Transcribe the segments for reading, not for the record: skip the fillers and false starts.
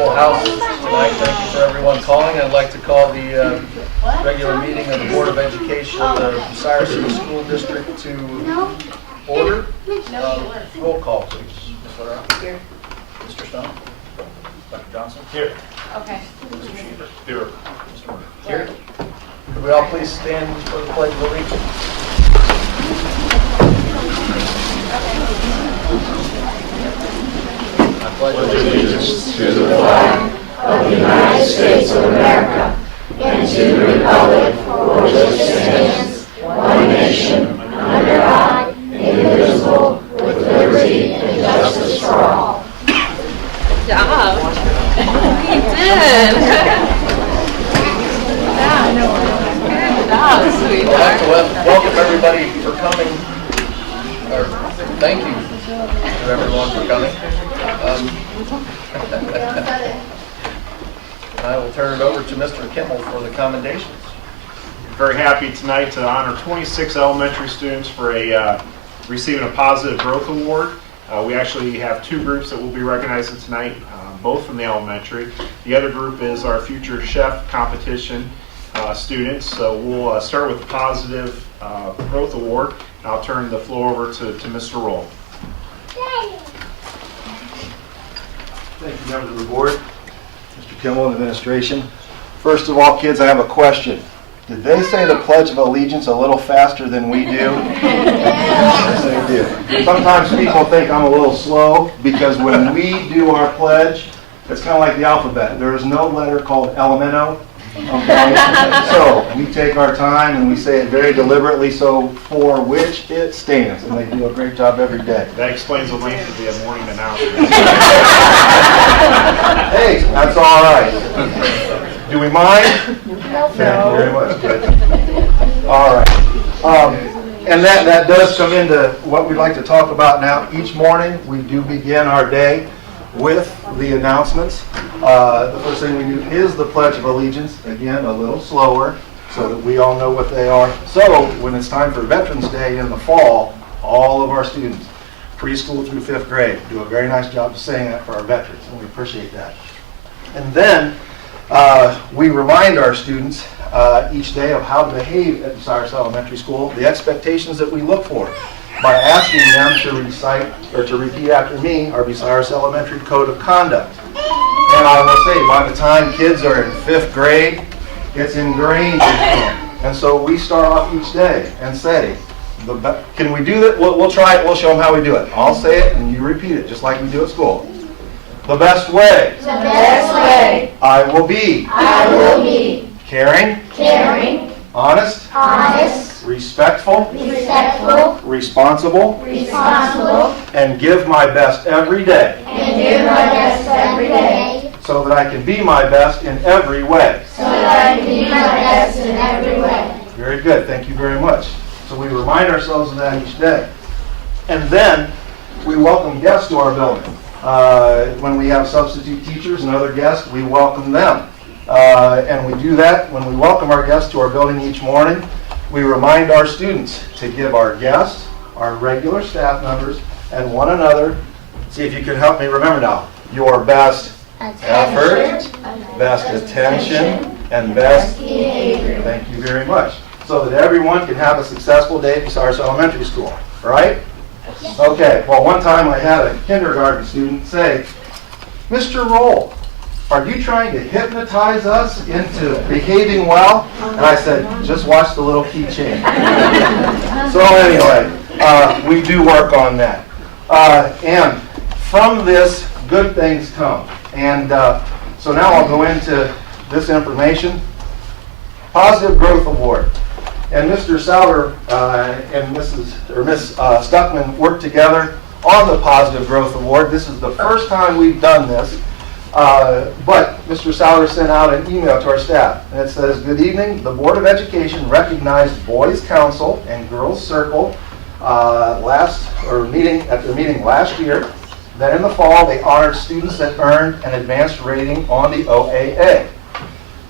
full house tonight. Thank you for everyone calling. I'd like to call the regular meeting of the Board of Education of the Bucyrus City School District to order. Roll call, please. Ms. Loretta? Here. Mr. Stone? Dr. Johnson? Here. Okay. Mr. Sheever? Here. Mr. Murray? Here. Could we all please stand for the Pledge of Allegiance? I pledge Allegiance to the flag of the United States of America and to the republic for which it stands, one nation, under God, indivisible, with liberty and justice for all. Good job. You did. Good job, sweetheart. I'd like to welcome everybody for coming, or thank you to everyone for coming. I will turn it over to Mr. Kimmel for the commendations. Very happy tonight to honor 26 elementary students for receiving a Positive Growth Award. We actually have two groups that we'll be recognizing tonight, both from the elementary. The other group is our future chef competition students. So we'll start with the Positive Growth Award. And I'll turn the floor over to Mr. Roll. Thank you, members of the board, Mr. Kimmel and administration. First of all, kids, I have a question. Did they say the Pledge of Allegiance a little faster than we do? Yes, they did. Sometimes people think I'm a little slow because when we do our pledge, it's kind of like the alphabet. There is no letter called elemento. Okay? So we take our time and we say it very deliberately, so for which it stands. And they do a great job every day. That explains the length of the morning announcement. Hey, that's all right. Do we mind? Thank you very much, kids. All right. And that does come into what we'd like to talk about now. Each morning, we do begin our day with the announcements. The first thing we do is the Pledge of Allegiance. Again, a little slower so that we all know what they are. So when it's time for Veterans Day in the fall, all of our students, preschool through 5th grade, do a very nice job of saying that for our veterans, and we appreciate that. And then we remind our students each day of how to behave at Bucyrus Elementary School, the expectations that we look for, by asking them to recite or to repeat after me our Bucyrus Elementary Code of Conduct. And I will say, by the time kids are in 5th grade, it's ingrained in them. And so we start off each day and say, can we do that? We'll try it. We'll show them how we do it. I'll say it and you repeat it, just like we do at school. The best way. The best way. I will be. I will be. Caring. Caring. Honest. Honest. Respectful. Respectful. Responsible. Responsible. And give my best every day. And do my best every day. So that I can be my best in every way. So that I can be my best in every way. Very good. Thank you very much. So we remind ourselves of that each day. And then we welcome guests to our building. When we have substitute teachers and other guests, we welcome them. And we do that when we welcome our guests to our building each morning. We remind our students to give our guests, our regular staff members, and one another, see if you can help me remember now, your best effort, best attention, and best behavior. Thank you very much. So that everyone can have a successful day at Bucyrus Elementary School, right? Okay, well, one time I had a kindergarten student say, Mr. Roll, are you trying to hypnotize us into behaving well? And I said, just watch the little keychain. So anyway, we do work on that. And from this, good things come. And so now I'll go into this information. Positive Growth Award. And Mr. Sauter and Miss Stuckman worked together on the Positive Growth Award. This is the first time we've done this. But Mr. Sauter sent out an email to our staff, and it says, good evening, the Board of Education recognized Boys Council and Girls Circle at their meeting last year. Then in the fall, they honored students that earned an advanced rating on the OAA.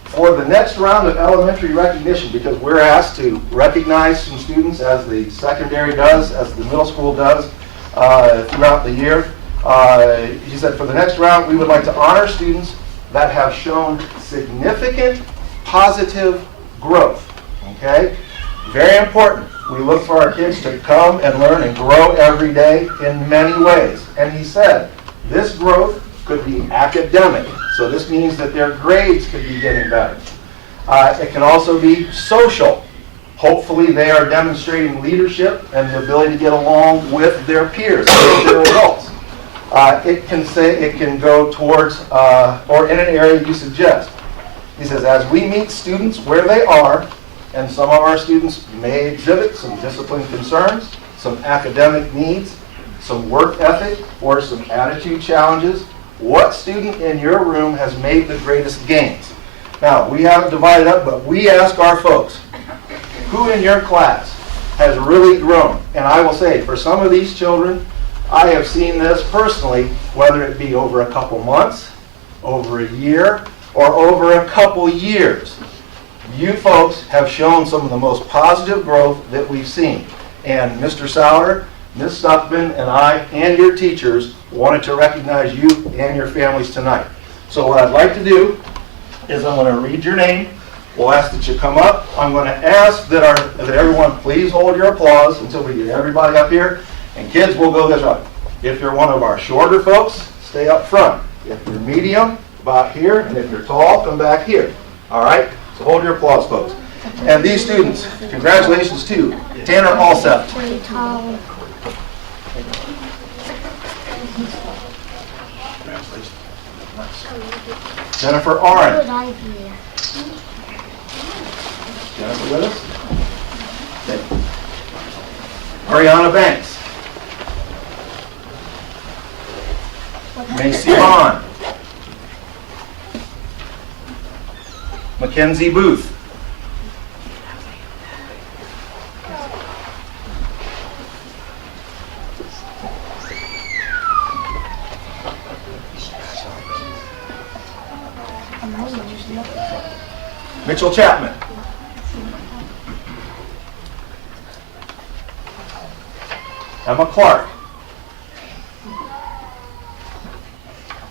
For the next round of elementary recognition, because we're asked to recognize some students as the secondary does, as the middle school does throughout the year, He said, for the next round, we would like to honor students that have shown significant positive growth. Okay? Very important. We look for our kids to come and learn and grow every day in many ways. And he said, this growth could be academic. So this means that their grades could be getting better. It can also be social. Hopefully they are demonstrating leadership and the ability to get along with their peers, with their adults. It can go towards, or in an area you suggest. He says, as we meet students where they are, and some of our students may exhibit some discipline concerns, some academic needs, some work ethic, or some attitude challenges, what student in your room has made the greatest gains? Now, we haven't divided up, but we ask our folks, who in your class has really grown? And I will say, for some of these children, I have seen this personally, whether it be over a couple months, over a year, or over a couple years. You folks have shown some of the most positive growth that we've seen. And Mr. Sauer, Ms. Stuckman, and I, and your teachers wanted to recognize you and your families tonight. So what I'd like to do is I'm going to read your name. We'll ask that you come up. I'm going to ask that everyone please hold your applause until we get everybody up here. And kids, we'll go this way. If you're one of our shorter folks, stay up front. If you're medium, about here. And if you're tall, come back here. All right? So hold your applause, folks. And these students, congratulations to Tanner Alsep. Jennifer Oren. Jennifer with us? Okay. Ariana Banks. Macy Bond. Mackenzie Booth. Mitchell Chapman. Emma Clark.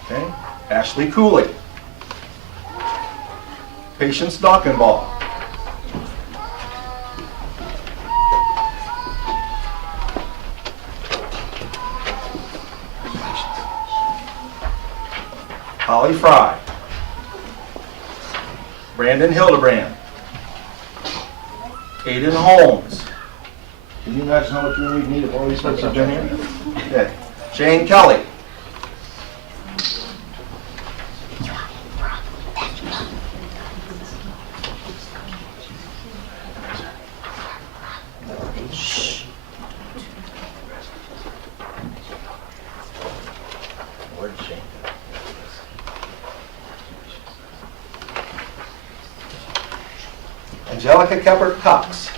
Okay. Ashley Cooley. Patience Dockenball. Holly Fry. Brandon Hildebrand. Aiden Holmes. Can you guys know what you need if all these folks have been here? Okay. Shane Kelly. Where's Shane? Angelica Keppert Cox.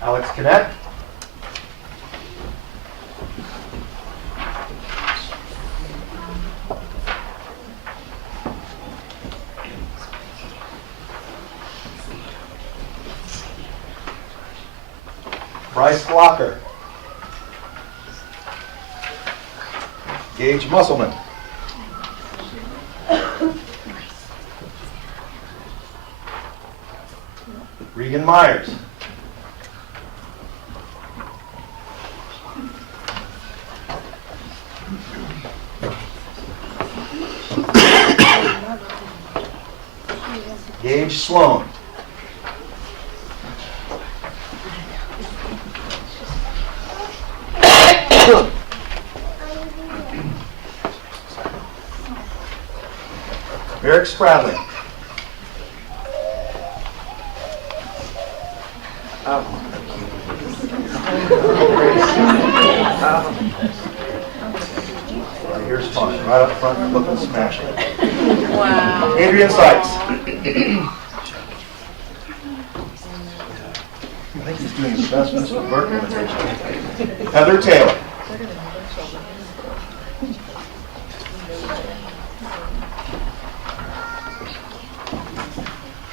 Alex Cadet. Bryce Locker. Gage Musselman. Regan Myers. Gage Sloan. Eric Spradley. Here's fun, right up front, looking smashing. Wow. Adrian Sykes. I think he's doing his best Mr. Burke imitation. Heather Taylor.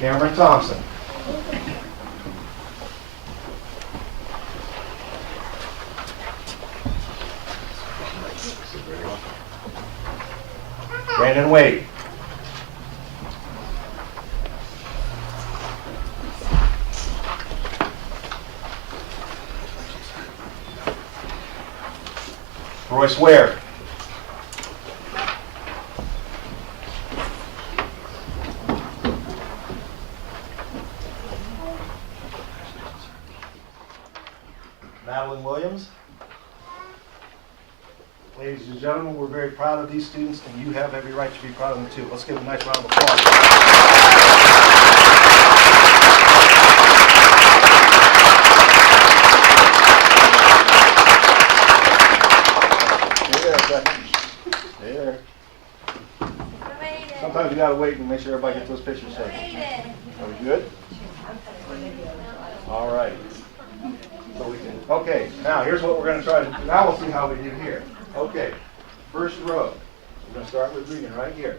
Cameron Thompson. Brandon Wade. Royce Ware. Madeline Williams. Ladies and gentlemen, we're very proud of these students, and you have every right to be proud of them too. Let's give them a nice round of applause. Sometimes you gotta wait and make sure everybody gets those pictures taken. Are we good? All right. So we can. Okay. Now here's what we're going to try to do. Now we'll see how we do here. Okay. First row. We're going to start with Regan right here.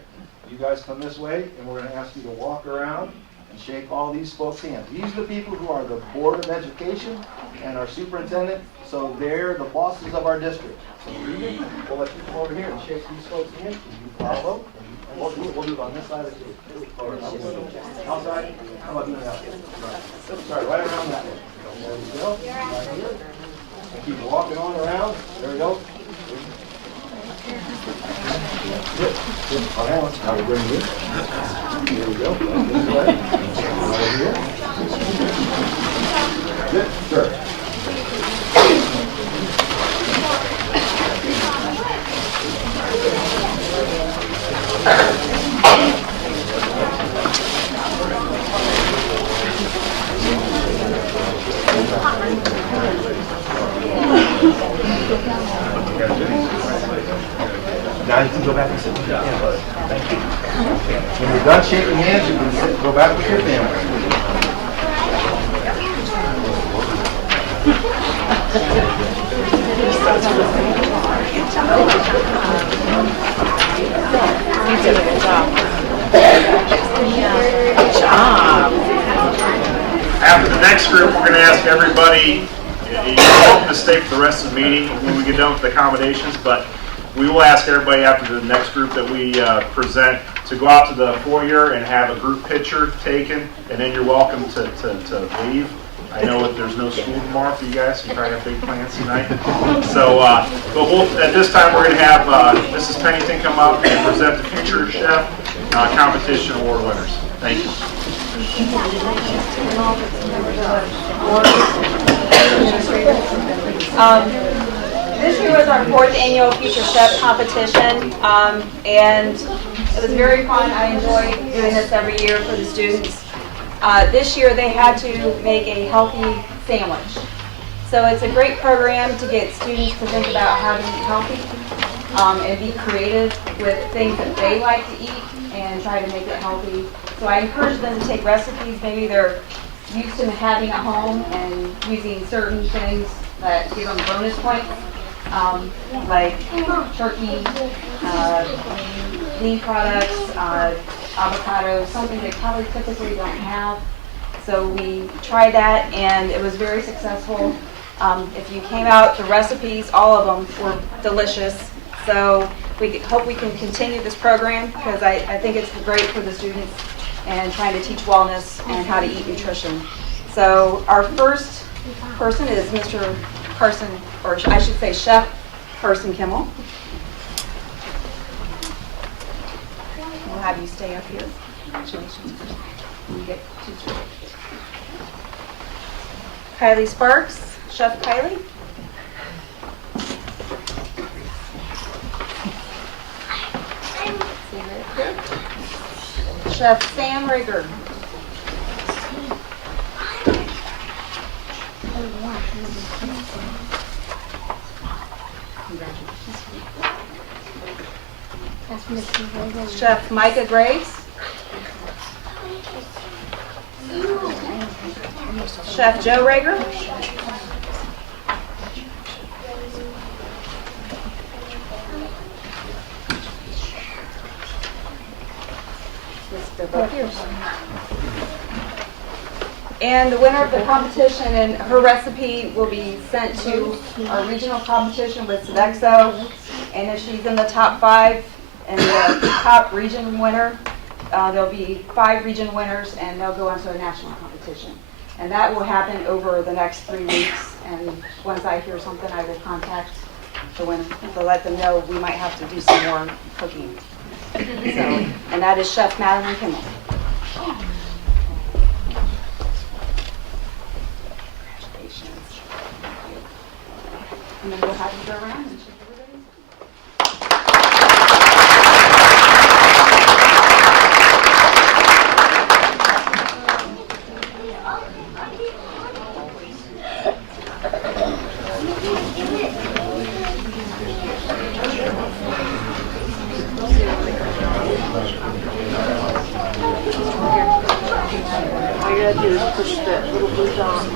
You guys come this way, and we're going to ask you to walk around and shake all these folks' hands. These are the people who are the Board of Education and our superintendent. So they're the bosses of our district. So Regan, we'll let you come over here and shake these folks' hands. You follow. And we'll do it on this side of the table. Outside? How about doing it out here? Sorry, right around that way. There we go. Right here. And keep walking on around. There we go. Good. Good. Oh, hang on. Now we bring you. Here we go. This way. Right here. Good. Sure. Now you can go back and sit with your family. Thank you. When you're done shaking hands, you can sit, go back with your family. Good job. After the next group, we're going to ask everybody, you're welcome to stay for the rest of the meeting when we get done with the accommodations, but we will ask everybody after the next group that we present to go out to the foyer and have a group picture taken, and then you're welcome to leave. I know that there's no school tomorrow for you guys, so you probably have big plans tonight. So, but at this time, we're going to have Mrs. Pennington come up and present the Future Chef Competition Award winners. Thank you. This year was our 4th annual Future Chef competition, and it was very fun. I enjoy doing this every year for the students. This year they had to make a healthy sandwich. So it's a great program to get students to think about how to eat healthy and be creative with things that they like to eat and try to make it healthy. So I encourage them to take recipes maybe they're used to having at home and using certain things that give them bonus points, like turkey, lean products, avocado, something they probably typically don't have. So we tried that and it was very successful. If you came out, the recipes, all of them were delicious. So we hope we can continue this program because I think it's great for the students and trying to teach wellness and how to eat nutrition. So our first person is Mr. Carson, or I should say Chef Carson Kimmel. We'll have you stay up here. Congratulations. You get two. Kylie Sparks, Chef Kylie. Chef Sam Rigger. Chef Micah Grace. Chef Joe Rager. Mr. Bucyrus. And the winner of the competition and her recipe will be sent to our regional competition with Sodexo. And if she's in the top 5 and the top region winner, there'll be 5 region winners and they'll go on to a national competition. And that will happen over the next 3 weeks. And once I hear something, I will contact the winner to let them know we might have to do some more cooking. So, and that is Chef Madeline Kimmel. And then we'll have you go around and shake everybody. All you gotta do is push that little blue dot.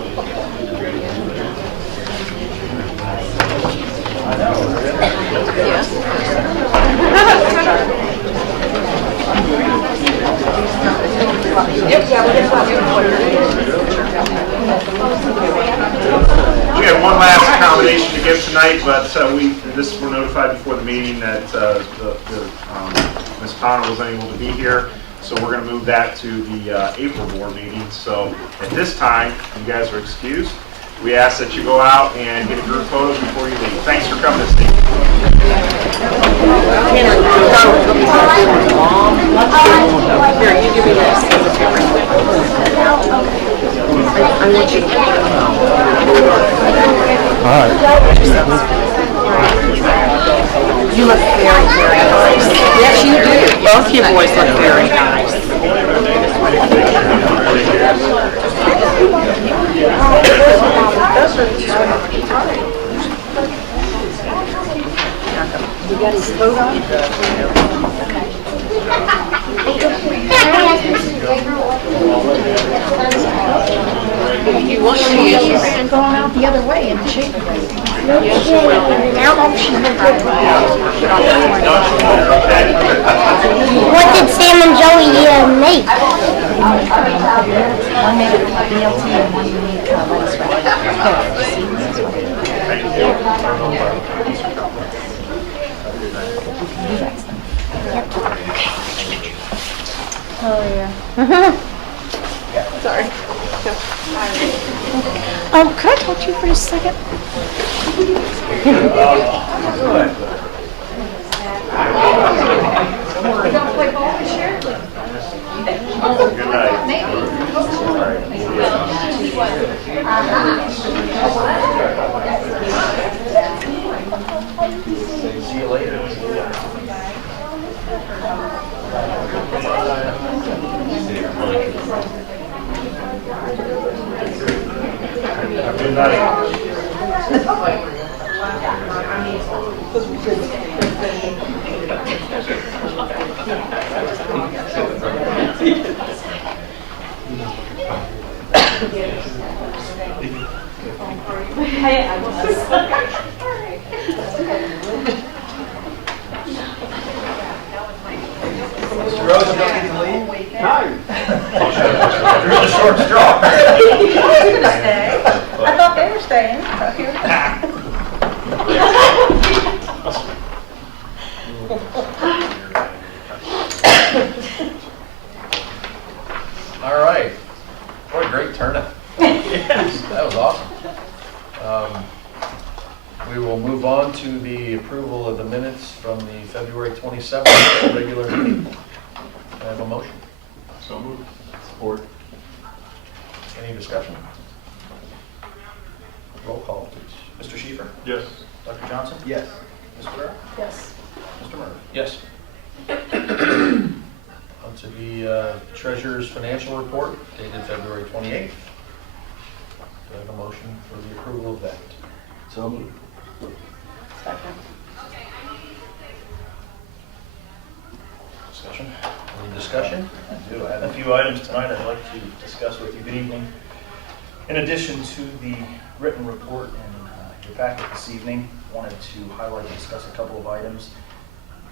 We have one last accommodation to give tonight, but this we're notified before the meeting that Ms. Connor was unable to be here, so we're going to move that to the April board meeting. So at this time, you guys are excused. We ask that you go out and get a group photo before you leave. Thanks for coming this evening. Here, you give me this. I want you to You look very, very nice. Yes, you do. Both you boys look very nice. You got his coat on? You want to use it? Going out the other way and she. Now she's been good. What did Sam and Joey make? One made a BLT and one made lettuce Oh, yeah. Sorry. Could I talk to you for just a second? Good night. See you later. Good night. Mr. Rose, you don't get to leave? No. You're the short straw. I was going to stay. I thought they were staying. All right. What a great turnout. Yes. That was awesome. We will move on to the approval of the minutes from the February 27th regular meeting. I have a motion. So moved. Support. Any discussion? Roll call, please. Mr. Schiefer? Yes. Dr. Johnson? Yes. Ms. Ferrer? Yes. Mr. Murray? Yes. On to the treasurer's financial report dated February 28th. Do I have a motion for the approval of that? So moved. Second. Discussion? Any discussion? I do. I have a few items tonight I'd like to discuss with you. Good evening. In addition to the written report in your packet this evening, I wanted to highlight and discuss a couple of items.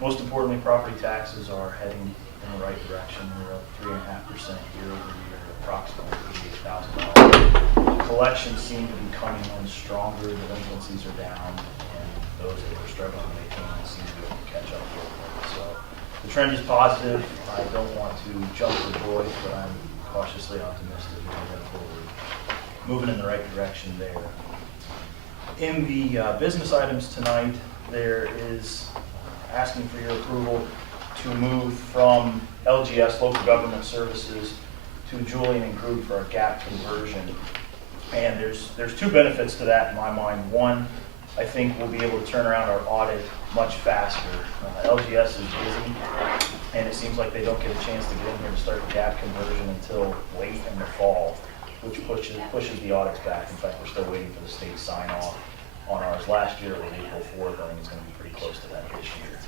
Most importantly, property taxes are heading in the right direction. We're up 3.5% year over year approximately $88,000. Collections seem to be coming in stronger, delinquencies are down, and those that were struggling to make payments seem to be able to catch up a little bit. So the trend is positive. I don't want to jump for joy, but I'm cautiously optimistic moving forward. Moving in the right direction there. In the business items tonight, there is asking for your approval to move from LGS, Local Government Services, to Julian and Grube for a gap conversion. And there's two benefits to that in my mind. One, I think we'll be able to turn around our audit much faster. LGS is busy, and it seems like they don't get a chance to get in here to start the gap conversion until late in the fall, which pushes the audits back. In fact, we're still waiting for the state sign off on ours. Last year it was April 4th. I think it's going to be pretty close to that this year.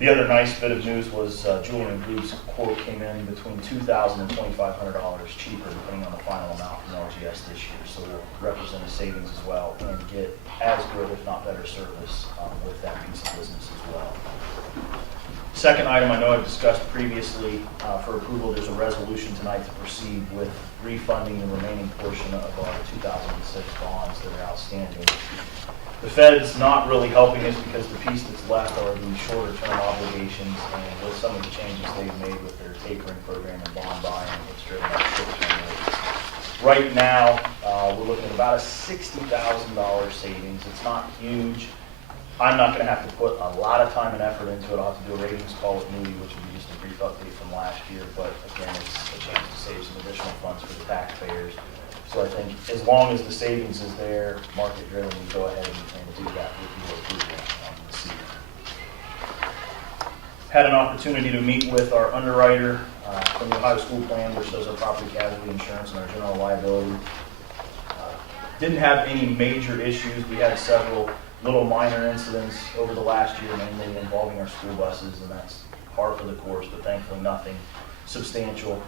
The other nice bit of news was Julian and Grube's quote came in between $2,000 and $2,500 cheaper, depending on the final amount from LGS this year. So we'll represent a savings as well and get as good, if not better, service with that piece of business as well. Second item I know I've discussed previously for approval, there's a resolution tonight to proceed with refunding the remaining portion of our 2006 bonds that are outstanding. The Fed's not really helping us because the piece that's left are the shorter term obligations, and with some of the changes they've made with their tapering program and bond buying, it's driven up short-term rates. Right now, we're looking at about a $60,000 savings. It's not huge. I'm not going to have to put a lot of time and effort into it. I'll have to do a ratings call with Moody, which will be just a brief update from last year, but again, it's a chance to save some additional funds for the taxpayers. So I think as long as the savings is there, market driven, we go ahead and do that with your approval this evening. Had an opportunity to meet with our underwriter from the Ohio School Plan, which does our property casualty insurance and our general liability. Didn't have any major issues. We had several little minor incidents over the last year, mainly involving our school buses, and that's par for the course, but thankfully nothing substantial.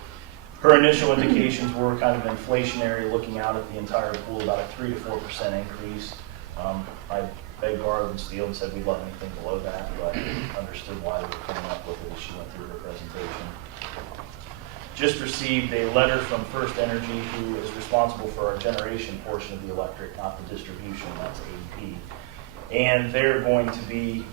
Her initial indications were kind of inflationary, looking out at the entire pool, about a 3 to 4% increase. I begged, borrowed, and steeled and said we'd love anything below that, but understood why they were coming up with it as she went through her presentation. Just received a letter from First Energy, who is responsible for our generation portion of the electric, not the distribution, that's AEP. And they're going to be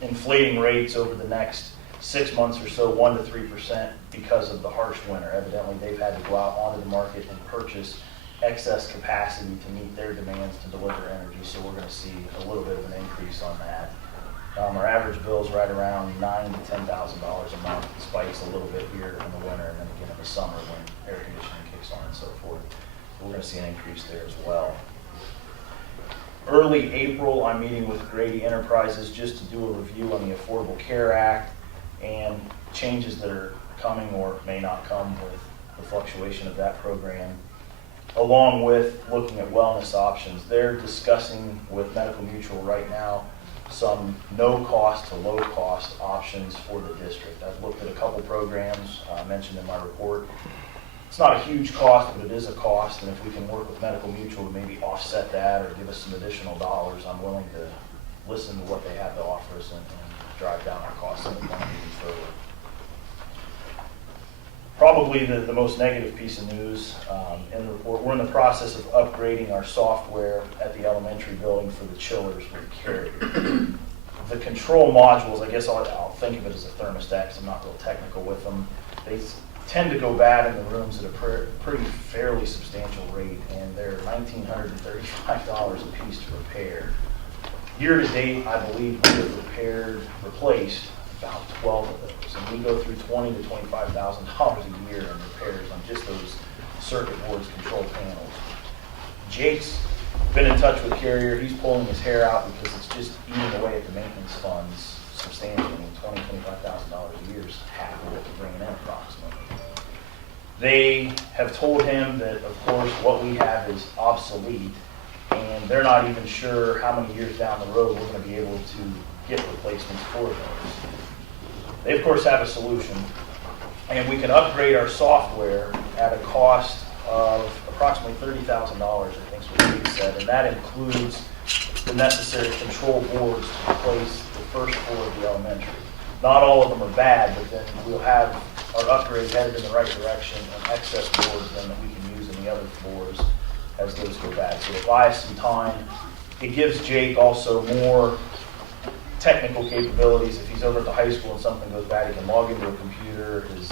inflating rates over the next 6 months or so, 1 to 3%, because of the harsh winter. Evidently, they've had to go out onto the market and purchase excess capacity to meet their demands to deliver energy. So we're going to see a little bit of an increase on that. Our average bill is right around $9,000 to $10,000 a month. It spikes a little bit here in the winter and then again in the summer when air conditioning kicks on and so forth. So we're going to see an increase there as well. Early April, I'm meeting with Grady Enterprises just to do a review on the Affordable Care Act and changes that are coming or may not come with the fluctuation of that program, along with looking at wellness options. They're discussing with Medical Mutual right now some no-cost to low-cost options for the district. I've looked at a couple programs mentioned in my report. It's not a huge cost, but it is a cost, and if we can work with Medical Mutual to maybe offset that or give us some additional dollars, I'm willing to listen to what they have to offer us and drive down our costs in the plan moving forward. Probably the most negative piece of news in the report, we're in the process of upgrading our software at the elementary building for the chillers with Carrier. The control modules, I guess I'll think of it as a thermostat because I'm not real technical with them. They tend to go bad in the rooms at a pretty fairly substantial rate, and they're $1,935 a piece to repair. Year to date, I believe we have replaced about 12 of those, and we go through $20,000 to $25,000 a year in repairs on just those circuit boards, control panels. Jake's been in touch with Carrier. He's pulling his hair out because it's just eating away at the maintenance funds substantially. $20,000 to $25,000 a year is half of what we're bringing in approximately. They have told him that, of course, what we have is obsolete, and they're not even sure how many years down the road we're going to be able to get replacements for those. They, of course, have a solution, and we can upgrade our software at a cost of approximately $30,000, I think is what Steve said, and that includes the necessary control boards to replace the first floor of the elementary. Not all of them are bad, but then we'll have our upgrade headed in the right direction, and excess boards then that we can use in the other floors as those go bad. So it buys some time. It gives Jake also more technical capabilities. If he's over at the high school and something goes bad, he can log into a computer, his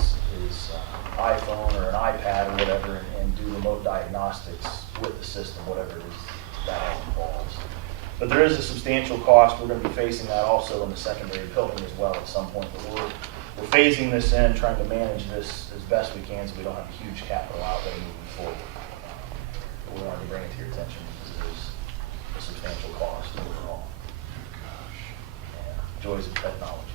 iPhone or an iPad or whatever, and do remote diagnostics with the system, whatever it is that all involves. But there is a substantial cost. We're going to be facing that also in the secondary building as well at some point. But we're phasing this in, trying to manage this as best we can so we don't have a huge capital outlay moving forward. But we wanted to bring it to your attention because it is a substantial cost overall. Yeah, joys of technology.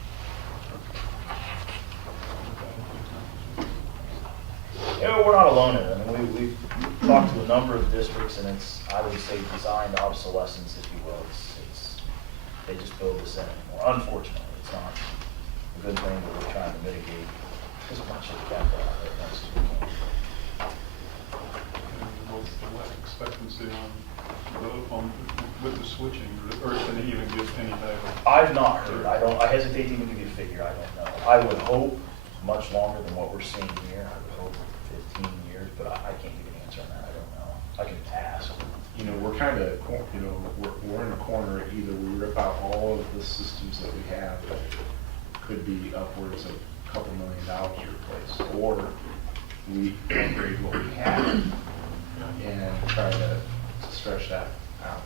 Yeah, we're not alone in it. I mean, we've talked to a number of districts, and it's, I would say, designed obsolescence, if you will. They just build this in anymore. Unfortunately, it's not a good thing, but we're trying to mitigate as much of the capital outlay as we can. What's the life expectancy with the switching, or can it even give any type of? I've not heard. I hesitate to even give you a figure. I don't know. I would hope much longer than what we're seeing here. I would hope 15 years, but I can't give you an answer on that. I don't know. I can ask. You know, we're kind of, you know, we're in a corner. Either we rip out all of the systems that we have that could be upwards of a couple $1 million to replace, or we upgrade what we have and try to stretch that out.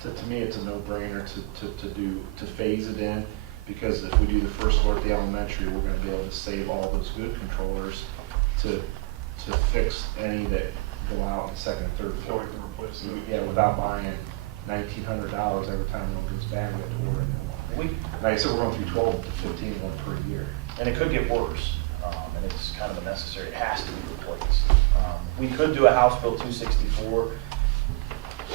So to me, it's a no-brainer to phase it in, because if we do the first floor at the elementary, we're going to be able to save all those good controllers to fix any that go out in the second and third So floor. we can replace it. Yeah, without buying $1,900 every time one goes bad, we have to order a new one. Like I said, we're going through 12 to 15 one per year. And it could get worse, and it's kind of a necessary, it has to be replaced. We could do a House Bill 264.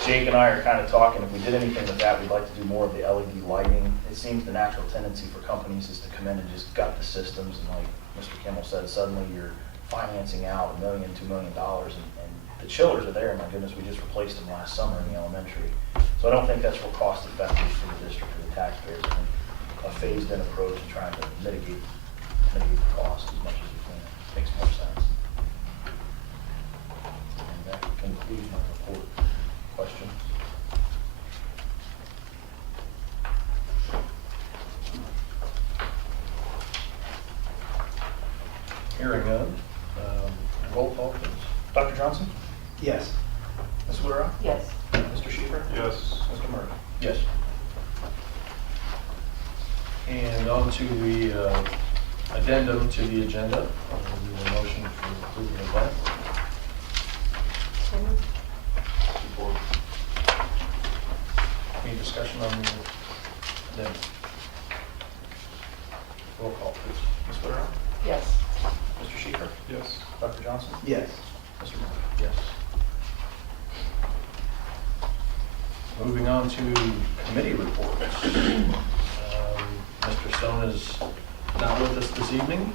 Jake and I are kind of talking, if we did anything with that, we'd like to do more of the LED lighting. It seems the natural tendency for companies is to come in and just gut the systems, and like Mr. Kimmel said, suddenly you're financing out $1 million, $2 million, and the chillers are there. My goodness, we just replaced them last summer in the elementary. So I don't think that's real cost effective for the district or the taxpayers. I think a phased in approach and trying to mitigate the cost as much as we can makes more sense. And that concludes my report. Questions? Hearing none. Roll call, please. Dr. Johnson? Yes. Ms. Woodrow? Yes. Mr. Schiefer? Yes. Mr. Murray? Yes. And on to the addendum to the agenda. We need a motion for approval of that. Support. Any discussion on the addendum? Roll call, please. Ms. Woodrow? Yes. Mr. Schiefer? Yes. Dr. Johnson? Yes. Mr. Murray? Yes. Moving on to committee reports. Mr. Stone is not with us this evening,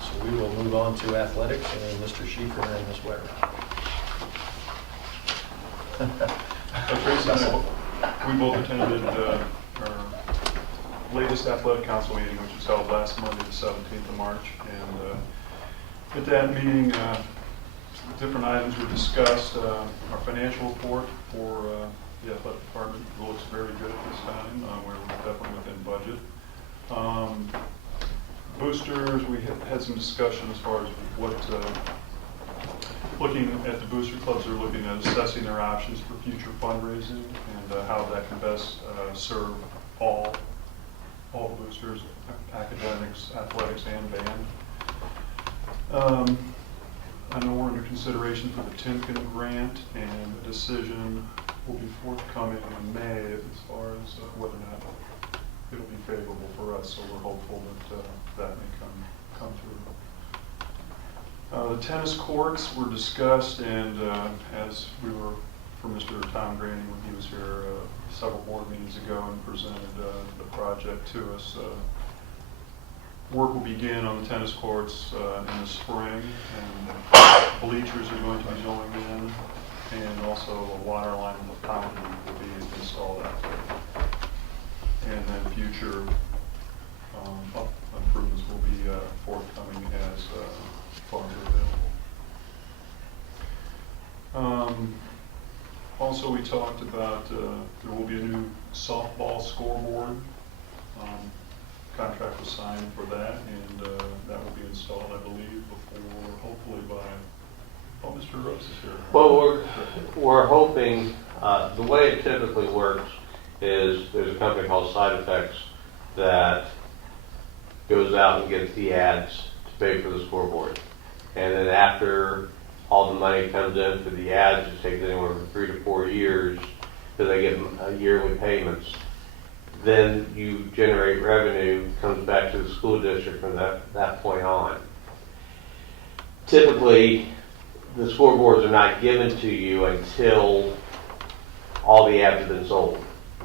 so we will move on to athletics and Mr. Schiefer and Ms. Ware. Tracy and I, we both attended our latest athletic council meeting, which was held last Monday, the 17th of March. And at that meeting, different items were discussed. Our financial report for the athletic department looks very good at this time. We're definitely within budget. Boosters, we had some discussion as far as what, looking at the booster clubs, are looking at assessing their options for future fundraising and how that can best serve all boosters, academics, athletics, and band. I know we're under consideration for the Timken grant, and a decision will be forthcoming in May as far as whether or not it'll be favorable for us, so we're hopeful that that may come through. The tennis courts were discussed, and as we were, for Mr. Tom Graney, when he was here several board meetings ago and presented the project to us, work will begin on the tennis courts in the spring, and bleachers are going to be going in, and also a water line in the fountain will be installed out there. And then future improvements will be forthcoming as funds are available. Also, we talked about there will be a new softball scoreboard. Contract was signed for that, and that will be installed, I believe, before, hopefully by, oh, Mr. Rose is here. Well, we're hoping, the way it typically works is there's a company called Side Effects that goes out and gets the ads to pay for the scoreboard. And then after all the money comes in for the ads, it takes anywhere from 3 to 4 years because they get yearly payments. Then you generate revenue, comes back to the school district from that point on. Typically, the scoreboards are not given to you until all the ads have been sold.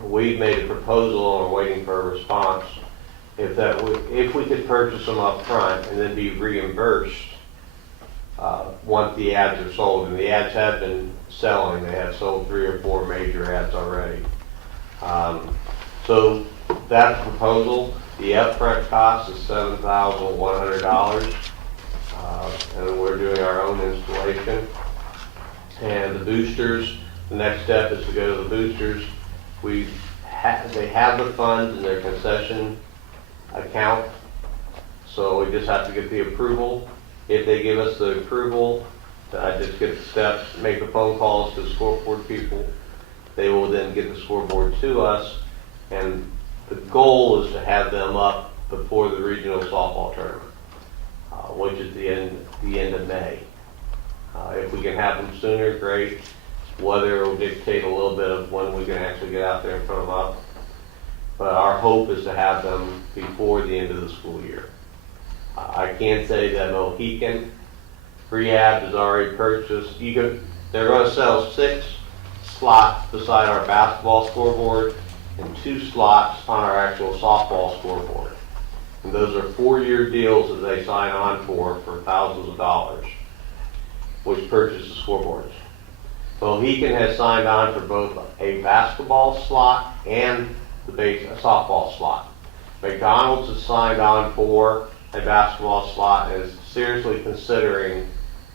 We've made a proposal and we're waiting for a response. If we could purchase them up front and then be reimbursed once the ads are sold, and the ads have been selling, they have sold 3 or 4 major ads already. So that's the proposal. The upfront cost is $7,100, and we're doing our own installation. And the boosters, the next step is to go to the boosters. They have the funds in their concession account, so we just have to get the approval. If they give us the approval, I just get the steps, make the phone calls to the scoreboard people. They will then get the scoreboard to us, and the goal is to have them up before the regional softball tournament, which is the end of May. If we can have them sooner, great. Weather will dictate a little bit of when we can actually get out there and put them up. But our hope is to have them before the end of the school year. I can say that Mohican Rehab is already purchased. They're going to sell 6 slots beside our basketball scoreboard and 2 slots on our actual softball scoreboard. And those are 4-year deals that they sign on for thousands of dollars, which purchase the scoreboards. Mohican has signed on for both a basketball slot and a softball slot. McDonald's has signed on for a basketball slot and is seriously considering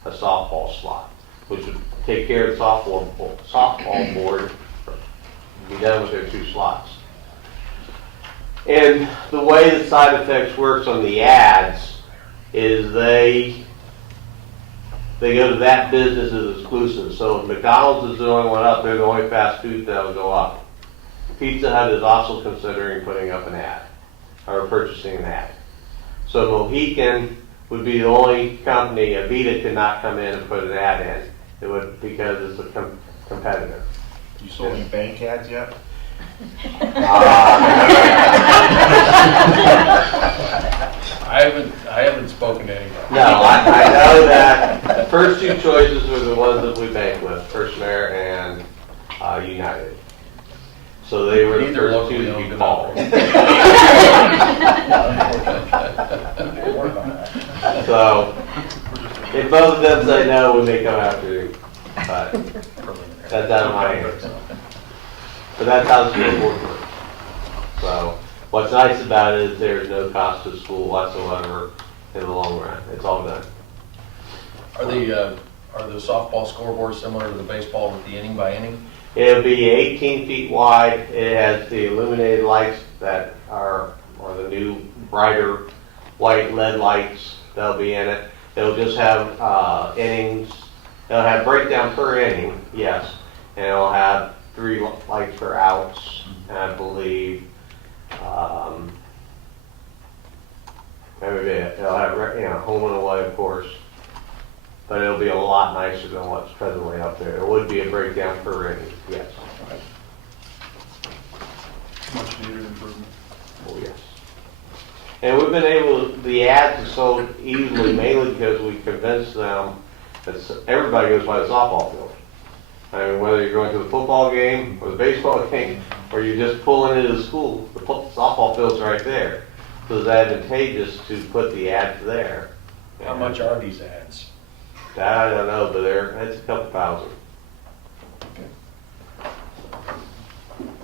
a softball slot, which would take care of the softball board and be done with their 2 slots. And the way that Side Effects works on the ads is they go to that business as exclusive. So if McDonald's is the only one up, they're the only fast food that will go up. Pizza Hut is also considering putting up an ad or purchasing an ad. So Mohican would be the only company. Avita could not come in and put an ad in. It would, because it's a competitor. You sold any bank ads yet? I haven't spoken to anybody. No, I know that the first 2 choices were the ones that we banked with, First Amer and United. So they were the Neither first 2 locally to owned be and called. Work on that. So if both of them say no, we may come after you. But that's out of my hands. But that's how the scoreboard works. So what's nice about it is there's no cost to the school whatsoever in the long run. It's all done. Are the softball scoreboards similar to the baseball with the inning by inning? It'll be 18 feet wide. It has the illuminated lights that are the new brighter white LED lights that'll be in it. It'll just have innings. It'll have breakdown per inning, yes, and it'll have 3 lights for outs, and I believe maybe it'll have home and away, of course, but it'll be a lot nicer than what's presently up there. It would be a breakdown per inning, yes. Much needed improvement. Oh, yes. And we've been the ads are sold easily, mainly because we convinced them that everybody goes by the softball field. I mean, whether you're going to the football game or the baseball game, or you're just pulling into the school, the softball field's right there. So it's advantageous to put the ads there. How much are these ads? That I don't know, but it's a couple thousand.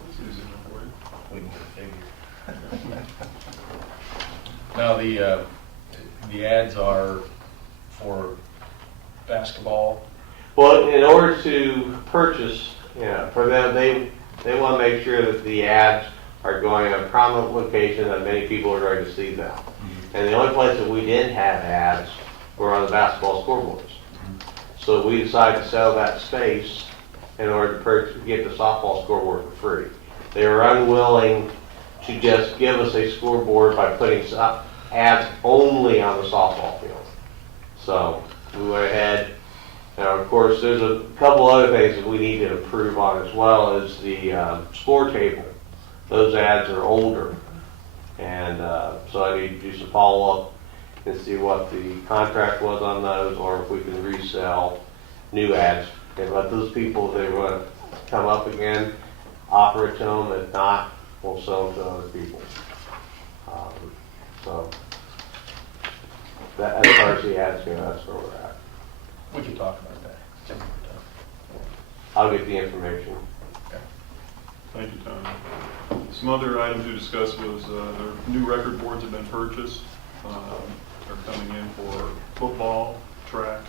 It's easy enough way. We can get a figure. Now, Now, the ads are for basketball. Well, in order to purchase, for them, they want to make sure that the ads are going in a prominent location that many people are going to see them. And the only place that we didn't have ads were on the basketball scoreboards. So we decided to sell that space in order to get the softball scoreboard for free. They were unwilling to just give us a scoreboard by putting ads only on the softball field. So we went ahead. Now, of course, there's a couple other things that we need to improve on as well as the score table. Those ads are older. And so I need to do some follow-up and see what the contract was on those, or if we can resell new ads and let those people, if they want to come up again, offer it to them. If not, we'll sell them to other people. So that, as far as the ads go, that's where we're at. We can talk about that. I'll get the information. Thank you, Tom. Some other items we discussed was the new record boards have been purchased. They're coming in for football, track,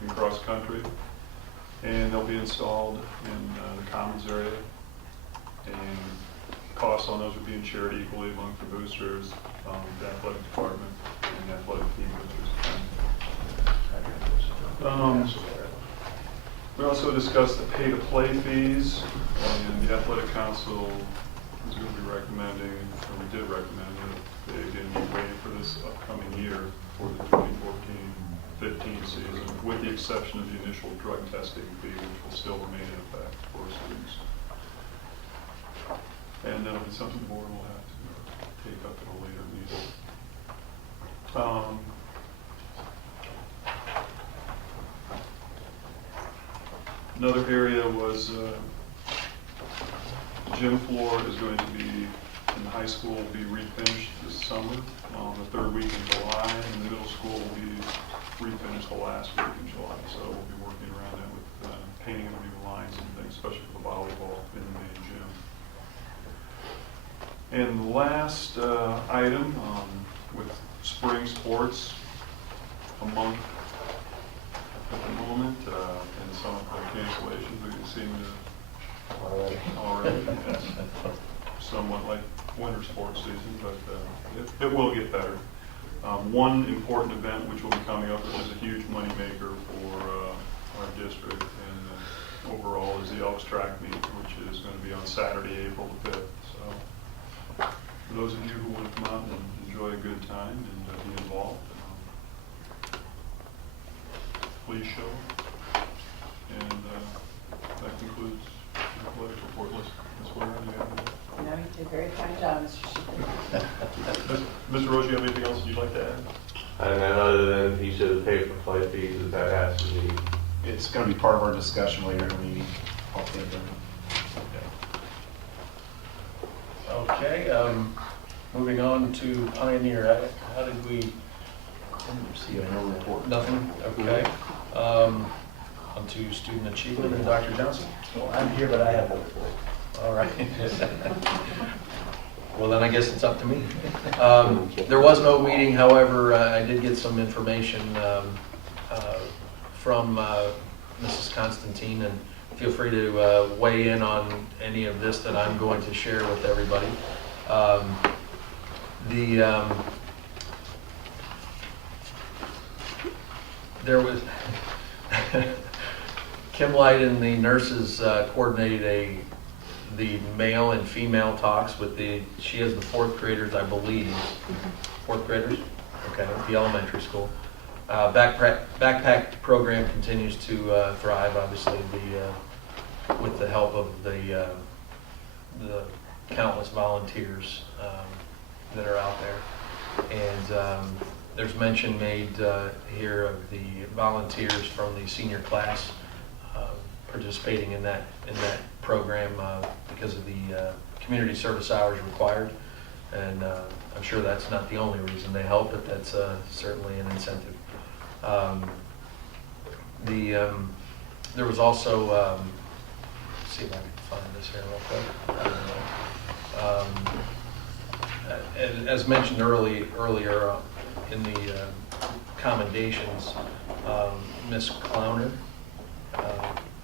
and cross country. And they'll be installed in the commons area. And costs on those are being shared equally among the boosters, the athletic department, and the athletic team boosters. We also discussed the pay-to-play fees, and the athletic council is going to be recommending, or we did recommend that they again be waived for this upcoming year for the 2014-15 season, with the exception of the initial drug testing fee, which will still remain in effect for students. And that'll be something the board will have to take up at a later meeting. Another area was gym floor is going to be, in the high school, will be refinished this summer on the third week in July, and the middle school will be refinished the last week in July. So we'll be working around that with painting of new lines and things, especially for the volleyball in the main gym. And the last item with spring sports, a month at the moment, and some of the cancellations we seem to already yes, somewhat like winter sports season, but it will get better. One important event which will be coming up, which is a huge moneymaker for our district and overall, is the Elks Track Meet, which is going to be on Saturday, April the 5th. So for those of you who want to come out and enjoy a good time and be involved, please show. And that concludes the athletic report. Ms. Warren, do you have anything? No, you did a very fine job, Mr. Sheehan. Mr. Rose, you have anything else you'd like to add? I don't know, other than you said the pay-for-play fees, that has to be. It's going to be part of our discussion later in the meeting. I'll take them. Okay, moving on to Pioneer. How did we see a no report? Nothing? Okay. On to student achievement and Dr. Johnson. Well, I'm here, but I have a report. All right. Well, then I guess it's up to me. There was no meeting, however, I did get some information from Mrs. Constantine, and feel free to weigh in on any of this that I'm going to share with everybody. There was Kim Light and the nurses coordinated the male and female talks with she has the fourth graders, I believe. Fourth graders? Okay, at the elementary school. Backpack program continues to thrive, obviously, with the help of the countless volunteers that are out there. And there's mention made here of the volunteers from the senior class participating in that program because of the community service hours required. And I'm sure that's not the only reason they help, but that's certainly an incentive. There was also, let's see if I can find this here real quick. as mentioned earlier in the commendations, Miss Clowner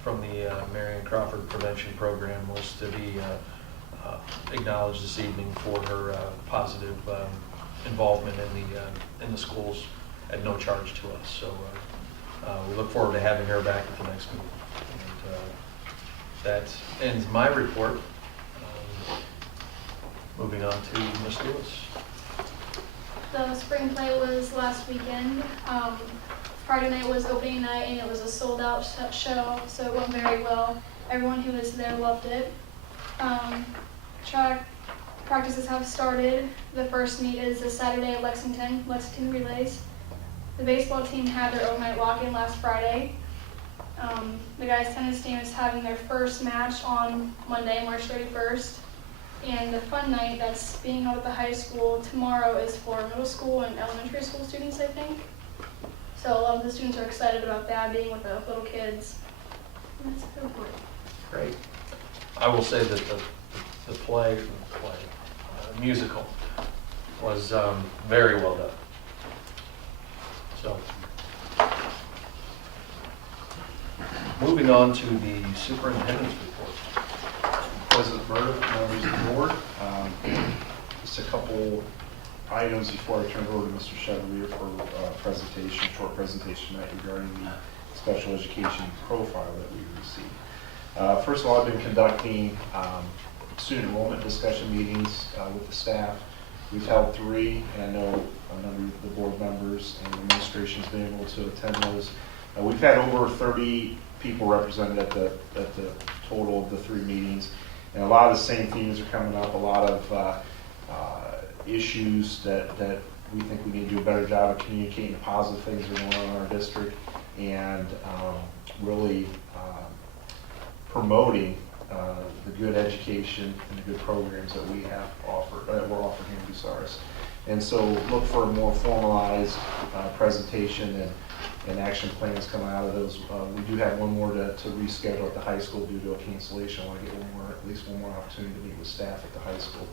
from the Marion Crawford Prevention Program was to be acknowledged this evening for her positive involvement in the schools at no charge to us. So we look forward to having her back at the next meeting. And that ends my report. Moving on to Ms. Lewis. The spring play was last weekend. Friday night was opening night and it was a sold out show, so it went very well. Everyone who was there loved it. Track practices have started. The first meet is this Saturday at Lexington Relays. The baseball team had their overnight walk-in last Friday. The guys' tennis team is having their first match on Monday, March 31st. And the fun night that's being held at the high school tomorrow is for middle school and elementary school students, I think. So a lot of the students are excited about that, being with the little kids. And that's the report. Great. I will say that the musical was very well done. So, moving on to the superintendent's report. President Burdick, members of the board, just a couple items before I turn it over to Mr. Chevalier for a short presentation tonight regarding the special education profile that we received. First of all, I've been conducting student enrollment discussion meetings with the staff. We've held 3, and I know a number of the board members and administration's been able to attend those. We've had over 30 people represented at the total of the 3 meetings. And a lot of the same themes are coming up, a lot of issues that we think we need to do a better job of communicating the positive things that are going on in our district and really promoting the good education and the good programs that we have that we're offering here in Bucyrus. And so look for a more formalized presentation and action plans coming out of those. We do have one more to reschedule at the high school due to a cancellation. I want to get at least one more opportunity to meet with staff at the high school.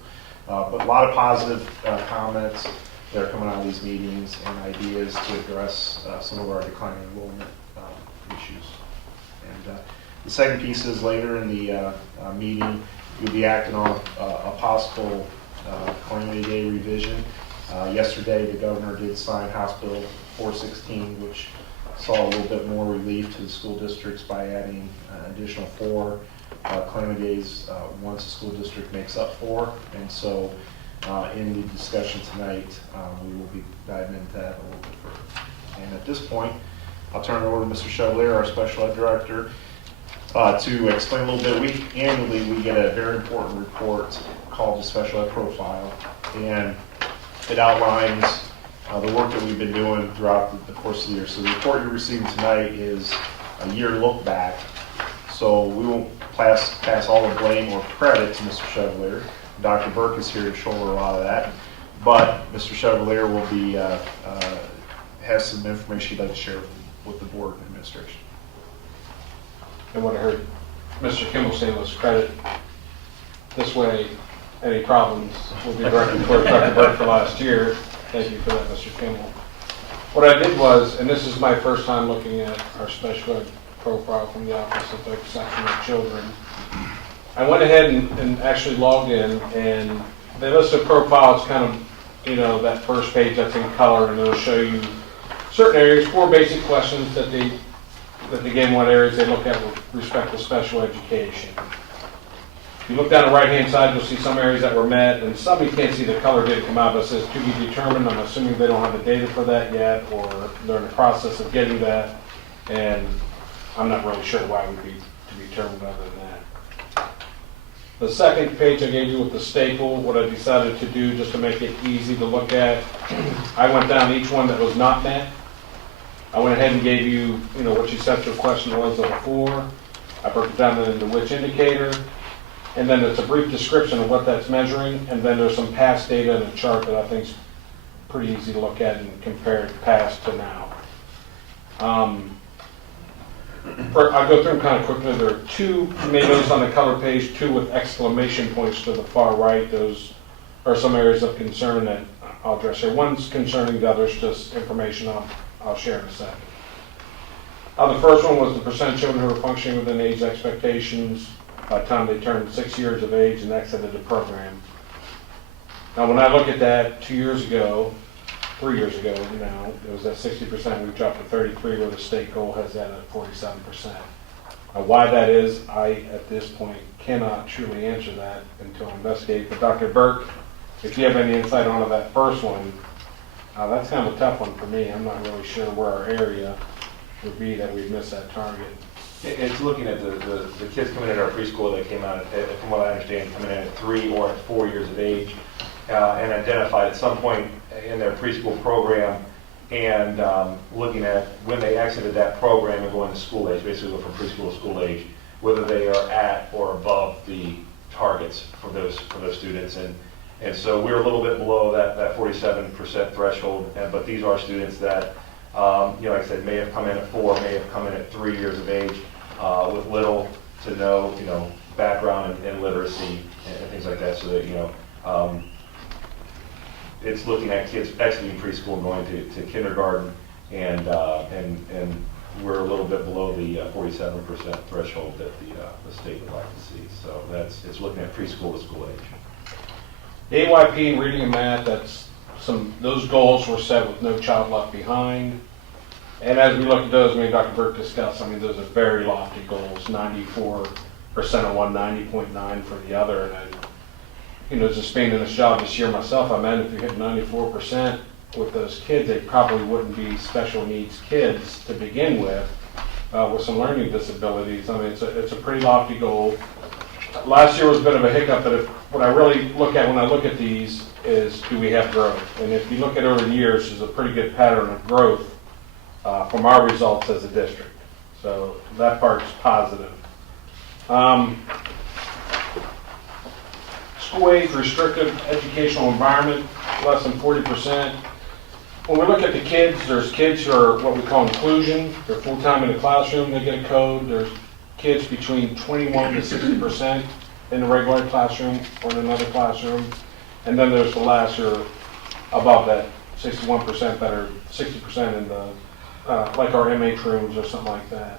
But a lot of positive comments that are coming out of these meetings and ideas to address some of our declining enrollment issues. And the second piece is later in the meeting, you'll be acting on a possible Calamity Day revision. Yesterday, the governor did sign House Bill 416, which saw a little bit more relief to the school districts by adding an additional 4 Calamity Days once the school district makes up 4. And so in the discussion tonight, we will be diving into that a little bit further. And at this point, I'll turn it over to Mr. Chevalier, our special ed director, to explain a little bit. Annually, we get a very important report called the Special Ed Profile, and it outlines the work that we've been doing throughout the course of the year. So the report you're receiving tonight is a year look back. So we won't pass all the blame or credit to Mr. Chevalier. Dr. Burke is here to shoulder a lot of that. But Mr. Chevalier will be has some information he'd like to share with the board and administration. And what I heard Mr. Kimball say was credit. This way, any problems will be directed towards Dr. Burke for last year. Thank you for that, Mr. Kimball. What I did was, and this is my first time looking at our special ed profile from the Office of Exceptional Children, I went ahead and actually logged in, and they listed profiles kind of, that first page that's in color, and it'll show you certain areas, 4 basic questions that they gave what areas they look at with respect to special education. If you look down the right-hand side, you'll see some areas that were met, and some you can't see the color didn't come out, but it says to be determined. I'm assuming they don't have the data for that yet, or they're in the process of getting that, and I'm not really sure why it would be to be determined other than that. The second page I gave you with the staple, what I decided to do just to make it easy to look at, I went down each one that was not met. I went ahead and gave you, what you set your question was of the 4. I broke it down into which indicator, and then it's a brief description of what that's measuring, and then there's some past data in a chart that I think is pretty easy to look at and compare past to now. I'll go through them kind of quickly. There are 2, you may notice on the color page, 2 with exclamation points to the far right. Those are some areas of concern that I'll address here. One's concerning, the other's just information I'll share in a second. The first one was the percent of children who are functioning within age expectations by the time they turned 6 years of age and exited the program. Now, when I look at that 2 years ago, 3 years ago now, it was at 60%. We've dropped to 33, where the state goal has that at 47%. Why that is, I, at this point, cannot truly answer that until I investigate. But Dr. Burke, if you have any insight on that first one, that's kind of a tough one for me. I'm not really sure where our area would be that we'd miss that target. It's looking at the kids coming in our preschool that came out, from what I understand, coming in at 3 or at 4 years of age, and identified at some point in their preschool program, and looking at when they exited that program and going to school age, basically go from preschool to school age, whether they are at or above the targets for those students. And so we're a little bit below that 47% threshold, but these are students that, like I said, may have come in at 4, may have come in at 3 years of age, with little to no, background in literacy and things like that. So that, it's looking at kids exiting preschool and going to kindergarten, and we're a little bit below the 47% threshold that the state would like to see. So it's looking at preschool to school age. The AYP in reading and math, those goals were set with no child left behind. And as we look at those, Dr. Burke discussed, those are very lofty goals, 94% on one, 90.9 for the other. And just being in this job this year myself, if you hit 94% with those kids, they probably wouldn't be special needs kids to begin with some learning disabilities. It's a pretty lofty goal. Last year was a bit of a hiccup, but what I really look at when I look at these is, do we have growth? And if you look at over the years, there's a pretty good pattern of growth from our results as a district. So that part's positive. School age restrictive educational environment, less than 40%. When we look at the kids, there's kids who are what we call inclusion. They're full-time in the classroom, they get a code. There's kids between 21 to 60% in the regular classroom or in another classroom. And then there's the last who are above that 61% that are 60% in the, like our MH rooms or something like that.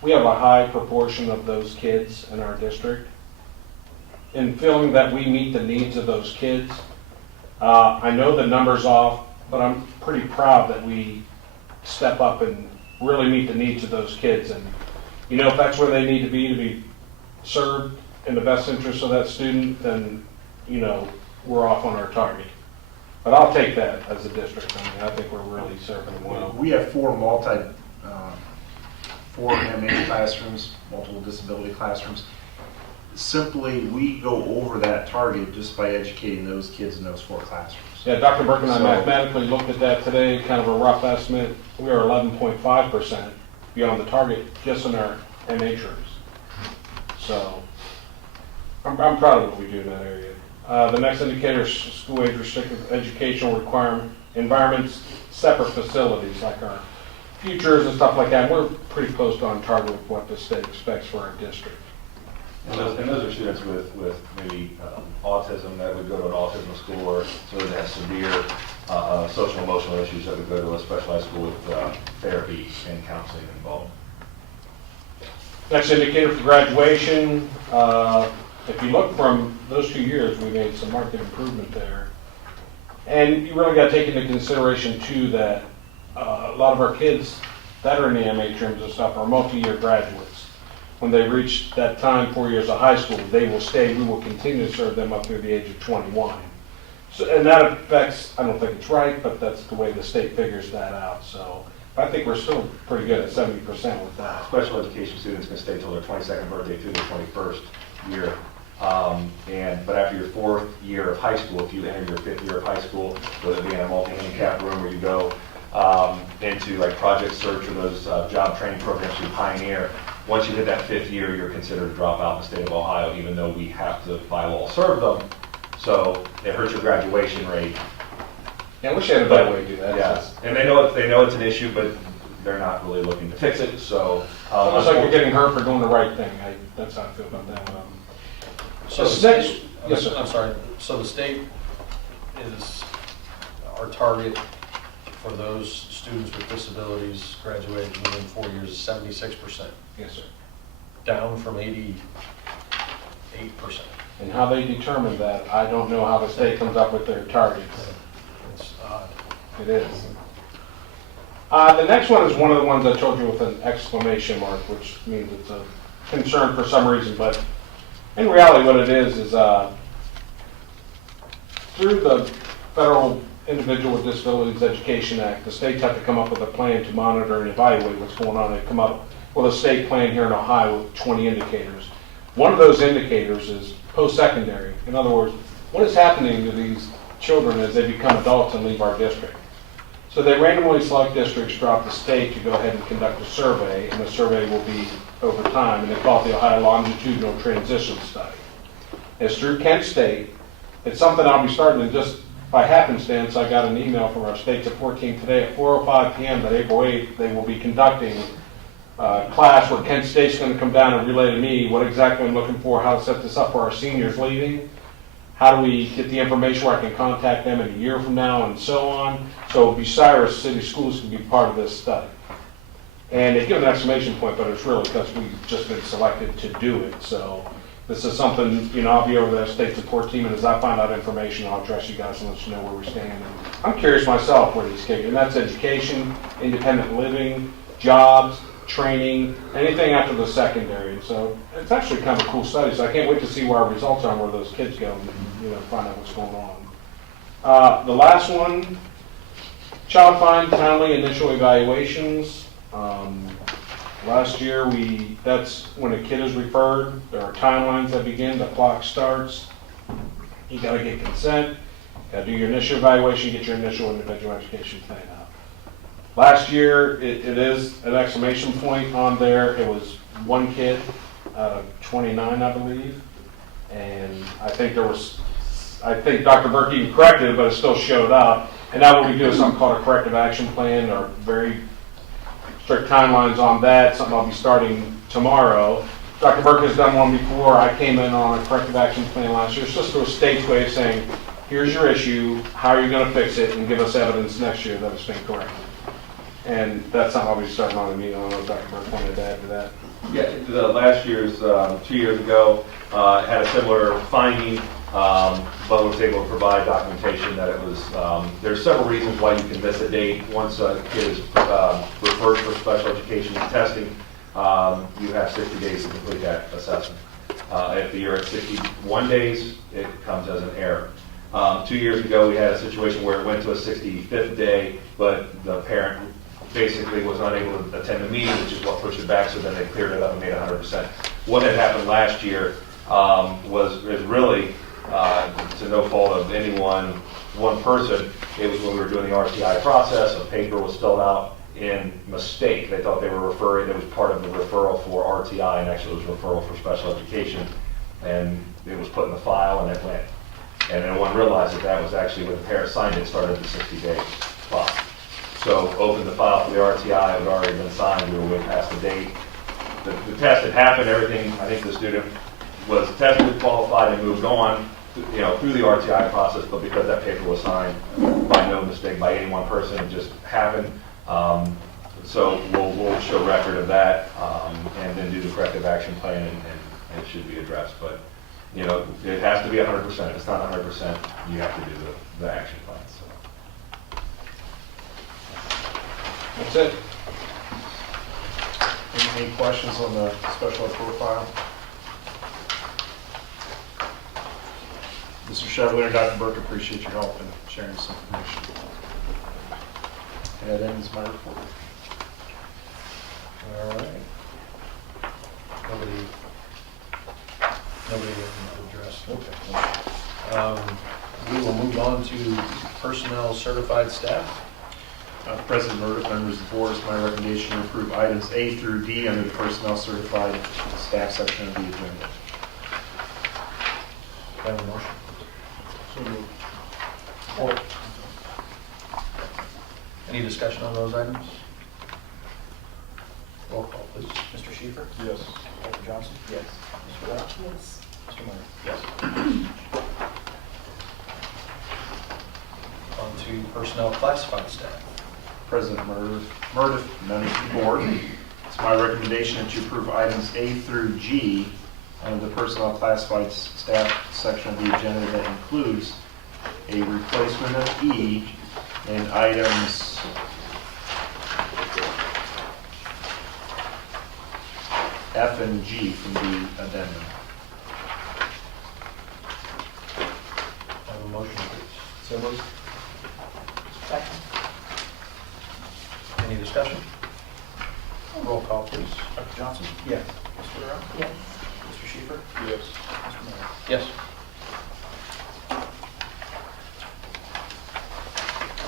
We have a high proportion of those kids in our district. In feeling that we meet the needs of those kids, I know the number's off, but I'm pretty proud that we step up and really meet the needs of those kids. And if that's where they need to be served in the best interest of that student, then we're off on our target. But I'll take that as a district. I think we're really serving them well. We have 4 MH classrooms, multiple disability classrooms. Simply, we go over that target just by educating those kids in those 4 classrooms. Yeah, Dr. Burke and I mathematically looked at that today, kind of a rough estimate. We are 11.5% beyond the target just in our MH rooms. So I'm proud of what we do in that area. The next indicator is school age restrictive educational requirement environments, separate facilities like our futures and stuff like that. We're pretty close to on target with what the state expects for our district. And those are students with maybe autism that would go to an autism school, or students that have severe social emotional issues that would go to a specialized school with therapy and counseling involved. Next indicator for graduation, if you look from those 2 years, we made some marked improvement there. And you really got to take into consideration too that a lot of our kids that are in the MH rooms and stuff are multi-year graduates. When they reach that time, 4 years of high school, they will stay. We will continue to serve them up through the age of 21. So, and that affects, I don't think it's right, but that's the way the state figures that out. So I think we're still pretty good at 70% with that. Special education students can stay till their 22nd birthday through their 21st year. But after your 4th year of high school, if you enter your 5th year of high school, whether it be in a multi-handicap room where you go into like Project Search or those job training programs you pioneer, once you hit that 5th year, you're considered a dropout in the state of Ohio, even though we have to, by law, serve them. So it hurts your graduation rate. Yeah, we should have a better way to do that. Yeah, and they know it's an issue, but they're not really looking to fix it. So almost like we're getting hurt for doing the right thing. That's how I feel about that. So yes, sir. I'm sorry. So the state is our target for those students with disabilities graduating within 4 years is 76%, Yes, sir. down from 88%. And how they determine that, I don't know how the state comes up with their targets. It's odd. It is. The next one is one of the ones I told you with an exclamation mark, which means it's a concern for some reason, but in reality what it is through the Federal Individual with Disabilities Education Act, the states have to come up with a plan to monitor and evaluate what's going on. They come up with a state plan here in Ohio with 20 indicators. One of those indicators is post-secondary. In other words, what is happening to these children as they become adults and leave our district? So they randomly select districts throughout the state to go ahead and conduct a survey, and the survey will be over time, and they call it the Ohio Longitudinal Transition Study. It's through Kent State. It's something I'll be starting to just by happenstance. I got an email from our state support team today at 4:05 p.m. that April 8th they will be conducting a class where Kent State's going to come down and relay to me what exactly I'm looking for, how to set this up for our seniors leaving, how do we get the information where I can contact them in a year from now, and so on. So Bucyrus City Schools can be part of this study. And they give an exclamation point, but it's really because we've just been selected to do it. So this is something, I'll be over the state support team, and as I find out information, I'll address you guys and let you know where we stand. And I'm curious myself where these kids, and that's education, independent living, jobs, training, anything after the secondary. And so it's actually kind of a cool study. So I can't wait to see where our results are and where those kids go and find out what's going on. The last one, child find timely initial evaluations. Last year, that's when a kid is referred. There are timelines that begin. The clock starts. You got to get consent. Got to do your initial evaluation, get your initial individual education plan out. Last year, it is an exclamation point on there. It was one kid out of 29, I believe. And I think Dr. Burke even corrected it, but it still showed up. And now what we do is something called a corrective action plan, or very strict timelines on that, something I'll be starting tomorrow. Dr. Burke has done one before. I came in on a corrective action plan last year. It's just a state's way of saying, here's your issue, how are you going to fix it, and give us evidence next year that it's been corrected. And that's something I'll be starting on the meeting. I don't know if Dr. Burke wanted to add to that. Yeah, the last year's, 2 years ago, had a similar finding, but was able to provide documentation that it was, there's several reasons why you can miss a date. Once a kid is referred for special education testing, you have 60 days to complete that assessment. If you're at 61 days, it comes as an error. 2 years ago, we had a situation where it went to a 65th day, but the parent basically was unable to attend the meeting, which is what pushed it back, so then they cleared it up and made 100%. What had happened last year is really to no fault of one person. It was when we were doing the RTI process, a paper was filled out in mistake. They thought they were referring, it was part of the referral for RTI, and actually it was referral for special education, and it was put in the file and it went. And then one realized that was actually when the parent signed it, started the 60-day clock. So opened the file for the RTI, it had already been signed, we were way past the date. The test had happened, everything, I think the student was tested, qualified, and moved on, through the RTI process, but because that paper was signed by no mistake by any one person, it just happened. So we'll show record of that, and then do the corrective action plan, and it should be addressed. But, it has to be 100%. If it's not 100%, you have to do the action plan. So. That's it. Any questions on the special ed profile? Mr. Chevalier and Dr. Burke, appreciate your help in sharing this information. And that ends my report. All right. Nobody addressed. Okay. We will move on to personnel certified staff. President Murdoch, members of the board, it's my recommendation to approve items A through D under the personnel certified staff section of the agenda. Have a motion? So moved. Support. Any discussion on those items? Roll call, please. Mr. Schieffer? Yes. Dr. Johnson? Yes. Mr. Brown? Yes. Mr. Murray? Yes. personnel classified staff. President Meredith, members of the board, it's my recommendation that you approve items A through G under the personnel classified staff section of the agenda that includes a replacement of E and items F and G from the addendum. I have a motion, please. So moved. Second. Any discussion? Roll call, please. Dr. Johnson? Yes. Ms. Fedora? Yes. Mr. Schieffer? Yes. Mr. Miller? Yes.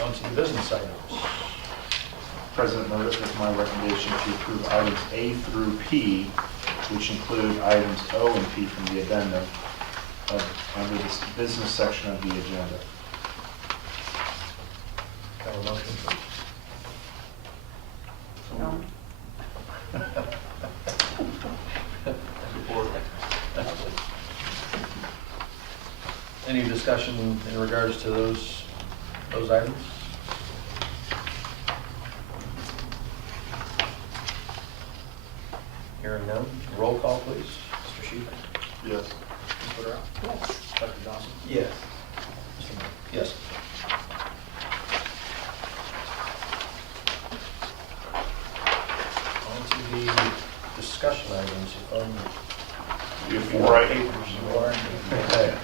On to the business items. President Meredith, it's my recommendation to approve items A through P, which include items O and P from the addendum under this business section of the agenda. Can I have a motion, please? No. Support. Any discussion in regards to those items? Hearing none, roll call, please. Mr. Schieffer? Yes. Ms. Fedora? Yes. Dr. Johnson? Yes. Mr. Miller? Yes. On to the discussion items. We have four items. Okay.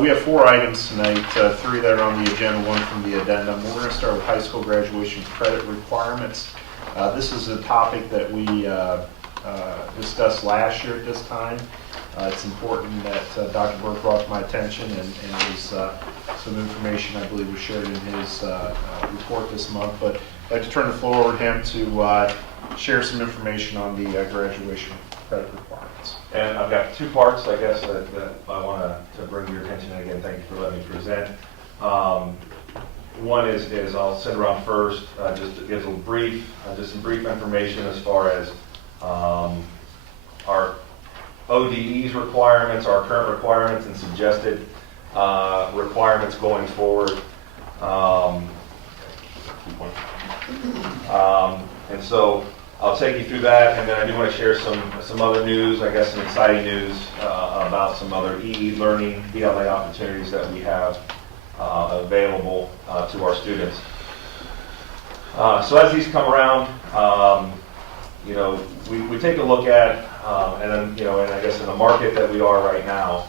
We have four items tonight, three that are on the agenda, one from the addendum. We're going to start with high school graduation credit requirements. This is a topic that we discussed last year at this time. It's important that Dr. Burke brought to my attention, and was some information I believe was shared in his report this month. But I'd like to turn the floor over to him to share some information on the graduation credit requirements. And I've got two parts, I guess, that I want to bring to your attention. And again, thank you for letting me present. One is I'll send around first, just gives a brief, just some brief information as far as our ODE's requirements, our current requirements, and suggested requirements going forward. And so I'll take you through that, and then I do want to share some other news, I guess some exciting news about some other e-learning, ELA opportunities that we have available to our students. So as these come around, we take a look at, and then, and I guess in the market that we are right now,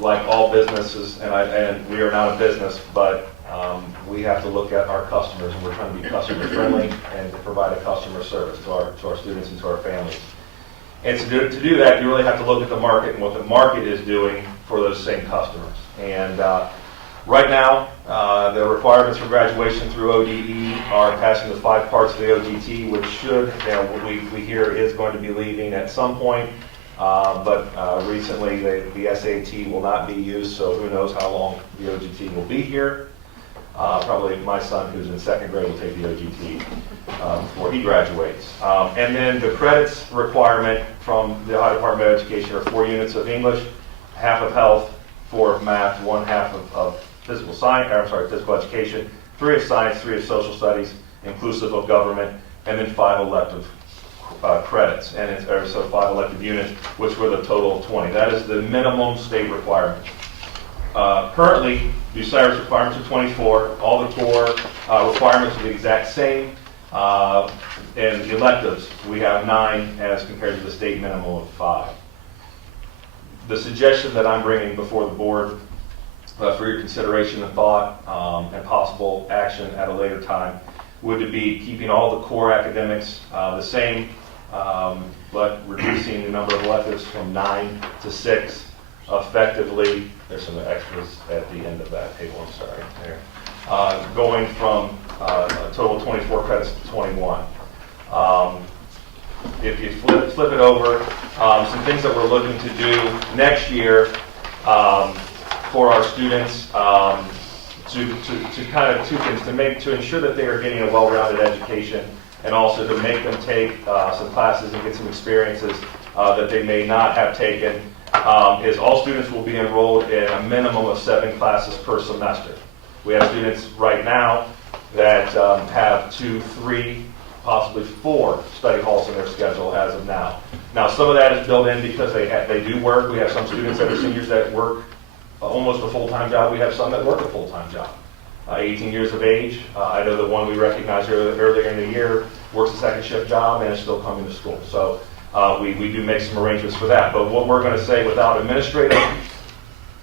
like all businesses, and we are not a business, but we have to look at our customers, and we're trying to be customer friendly and to provide a customer service to our students and to our families. And to do that, you really have to look at the market and what the market is doing for those same customers. And right now, the requirements for graduation through ODE are passing the 5 parts of the OGT, which should, we hear is going to be leaving at some point. But recently, the SAT will not be used, so who knows how long the OGT will be here. Probably my son, who's in 2nd grade, will take the OGT before he graduates. And then the credits requirement from the Ohio Department of Education are 4 units of English, half of health, 4 of math, 1 half of physical education, 3 of science, 3 of social studies, inclusive of government, and then 5 elective credits, and so 5 elective units, which were the total of 20. That is the minimum state requirement. Currently, Bucyrus requirements are 24. All the core requirements are the exact same. And the electives, we have 9 as compared to the state minimum of 5. The suggestion that I'm bringing before the board for your consideration and thought and possible action at a later time would be keeping all the core academics the same, but reducing the number of electives from 9 to 6 effectively. There's some extras at the end of that table, I'm sorry. There. Going from a total of 24 credits to 21. If you flip it over, some things that we're looking to do next year for our students to kind of 2 things, to ensure that they are getting a well-rounded education, and also to make them take some classes and get some experiences that they may not have taken, is all students will be enrolled in a minimum of 7 classes per semester. We have students right now that have 2, 3, possibly 4 study halls in their schedule as of now. Now, some of that is built in because they do work. We have some students that are seniors that work almost a full-time job. We have some that work a full-time job. 18 years of age. I know the one we recognized earlier in the year works a second shift job and is still coming to school. So we do make some arrangements for that. But what we're going to say, without administrative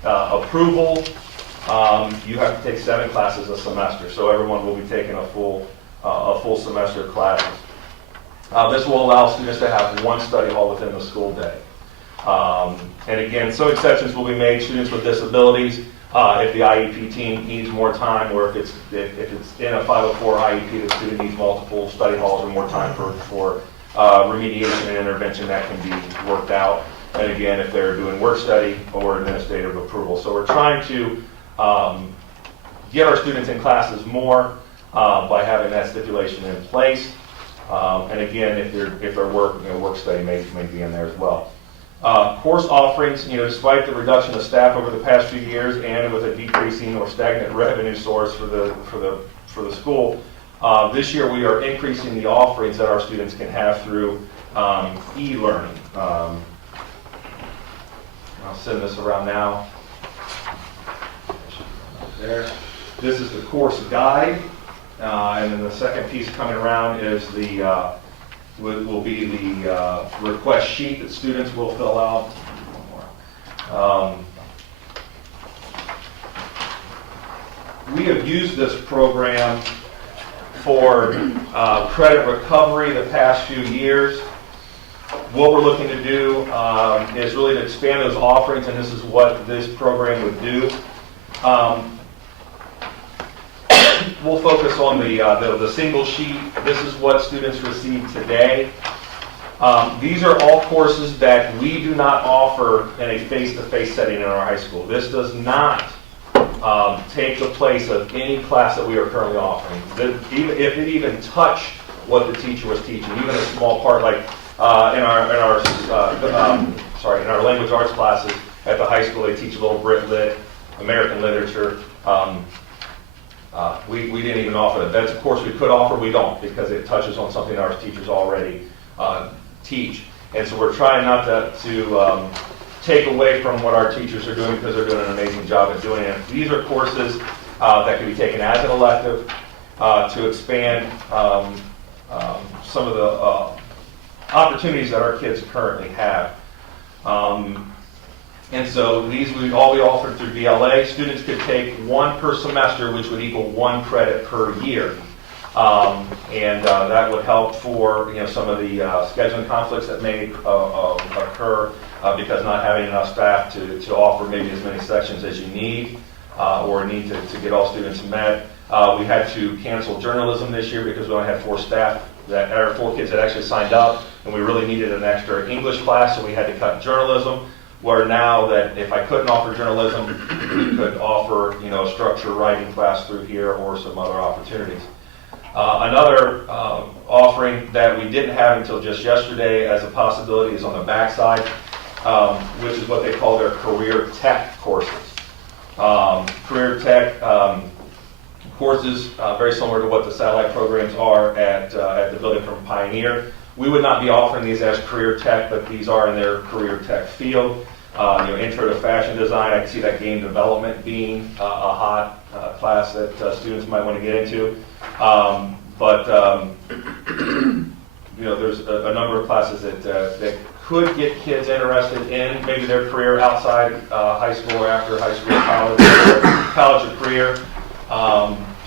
approval, you have to take 7 classes a semester. So everyone will be taking a full semester of classes. This will allow students to have 1 study hall within the school day. And again, some exceptions will be made. Students with disabilities, if the IEP team needs more time, or if it's in a 504 IEP, the student needs multiple study halls or more time for remediation and intervention, that can be worked out. And again, if they're doing work study or administrative approval. So we're trying to get our students in classes more by having that stipulation in place. And again, if their work study may be in there as well. Course offerings, despite the reduction of staff over the past few years and with a decreasing or stagnant revenue source for the school, this year we are increasing the offerings that our students can have through e-learning. I'll send this around now. There. This is the course guide, and then the second piece coming around is will be the request sheet that students will fill out. We have used this program for credit recovery the past few years. What we're looking to do is really to expand those offerings, and this is what this program would do. We'll focus on the single sheet. This is what students receive today. These are all courses that we do not offer in a face-to-face setting in our high school. This does not take the place of any class that we are currently offering. If it even touched what the teacher was teaching, even a small part, like in our language arts classes at the high school, they teach a little Brit Lit, American literature. We didn't even offer that. That's a course we could offer. We don't, because it touches on something our teachers already teach. And so we're trying not to take away from what our teachers are doing, because they're doing an amazing job at doing it. These are courses that can be taken as an elective to expand some of the opportunities that our kids currently have. And so these would all be offered through BLA. Students could take 1 per semester, which would equal 1 credit per year. And that would help for some of the scheduling conflicts that may occur because not having enough staff to offer maybe as many sections as you need or need to get all students met. We had to cancel journalism this year because we only had 4 kids that actually signed up, and we really needed an extra English class, so we had to cut journalism. Where now that if I couldn't offer journalism, we could offer a structured writing class through here or some other opportunities. Another offering that we didn't have until just yesterday as a possibility is on the backside, which is what they call their career tech courses. Career tech courses, very similar to what the satellite programs are at the building from Pioneer. We would not be offering these as career tech, but these are in their career tech field. Intro to fashion design, I can see that game development being a hot class that students might want to get into. There's a number of classes that could get kids interested in maybe their career outside high school or after high school, college or career.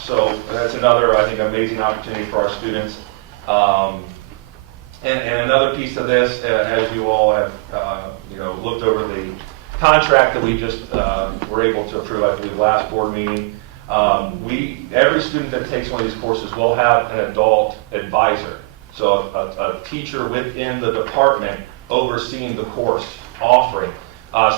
So that's another, I think, amazing opportunity for our students. And another piece of this, as you all have looked over the contract that we just were able to approve, I believe, last board meeting, every student that takes one of these courses will have an adult advisor. So a teacher within the department overseeing the course offering.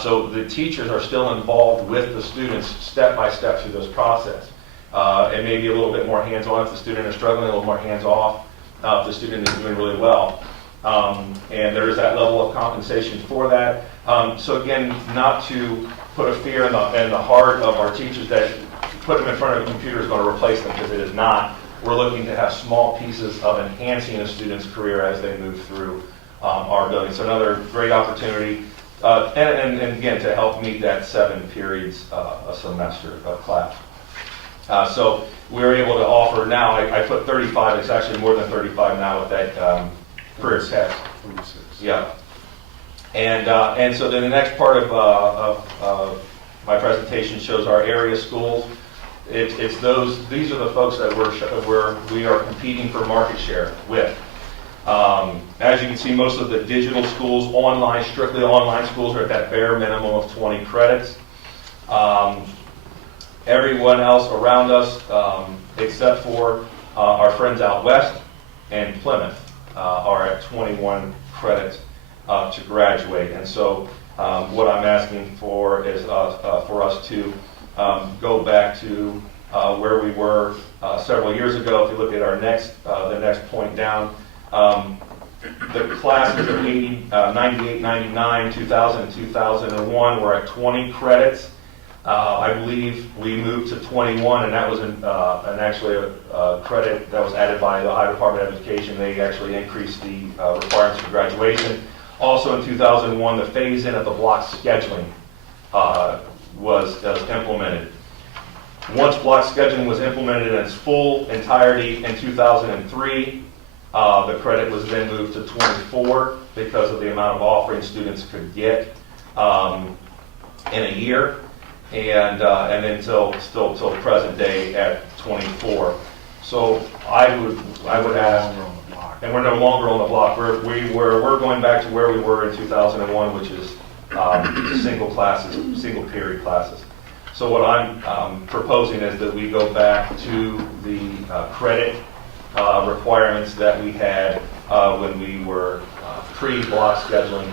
So the teachers are still involved with the students step by step through this process. It may be a little bit more hands-on if the student is struggling, a little more hands-off if the student is doing really well. And there is that level of compensation for that. So again, not to put a fear in the heart of our teachers that put them in front of a computer is going to replace them, because it is not. We're looking to have small pieces of enhancing a student's career as they move through our building. So another great opportunity, and again, to help meet that 7 periods a semester of class. So we were able to offer now, I put 35, it's actually more than 35 now with that career test. 26. Yeah. And so then the next part of my presentation shows our area schools. It's those, these are the folks that we are competing for market share with. As you can see, most of the digital schools, strictly online schools, are at that bare minimum of 20 credits. Everyone else around us, except for our friends out west and Plymouth, are at 21 credits to graduate. And so what I'm asking for is for us to go back to where we were several years ago. If you look at our the next point down, the classes of 98, 99, 2000, 2001 were at 20 credits. I believe we moved to 21, and that was actually a credit that was added by the Ohio Department of Education. They actually increased the requirements for graduation. Also in 2001, the phase-in of the block scheduling was implemented. Once block scheduling was implemented in its full entirety in 2003, the credit was then moved to 24 because of the amount of offerings students could get in a year, and then till present day at 24. So I would ask, and we're no longer on the block. We're going back to where we were in 2001, which is single period classes. So what I'm proposing is that we go back to the credit requirements that we had when we were pre-block scheduling,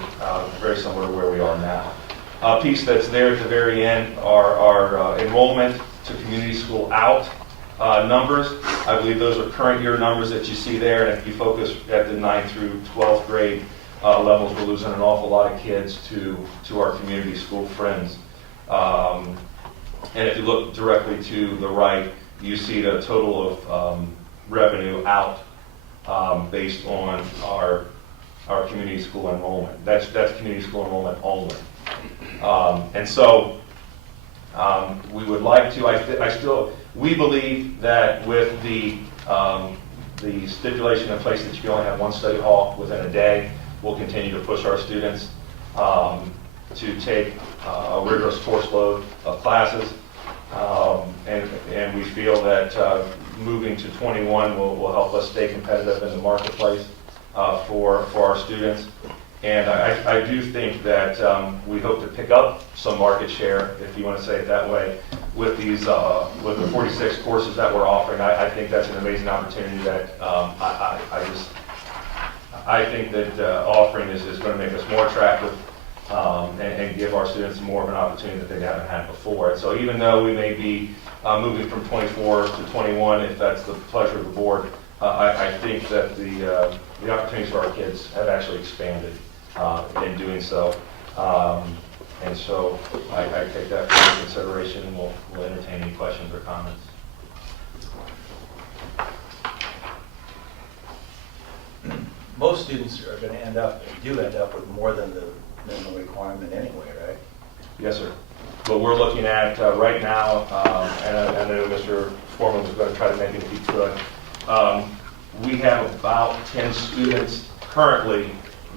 very similar to where we are now. A piece that's there at the very end are our enrollment to community school out numbers. I believe those are current year numbers that you see there, and if you focus at the 9th through 12th grade levels, we're losing an awful lot of kids to our community school friends. And if you look directly to the right, you see the total of revenue out based on our community school enrollment. That's community school enrollment only. And so we would like to, we believe that with the stipulation in place that you can only have one study hall within a day, we'll continue to push our students to take a rigorous course load of classes. And we feel that moving to 21 will help us stay competitive in the marketplace for our students. And I do think that we hope to pick up some market share, if you want to say it that way, with these with the 46 courses that we're offering. I think that's an amazing opportunity that I think that offering is going to make us more attractive and give our students more of an opportunity that they haven't had before. And so even though we may be moving from 24 to 21, if that's the pleasure of the board, I think that the opportunities for our kids have actually expanded in doing so. And so I take that into consideration, and we'll entertain any questions or comments. Most students are going to end up with more than the minimum requirement anyway, right? Yes, sir. But we're looking at right now, and I know Mr. Foreman was going to try to make it if he could. We have about 10 students currently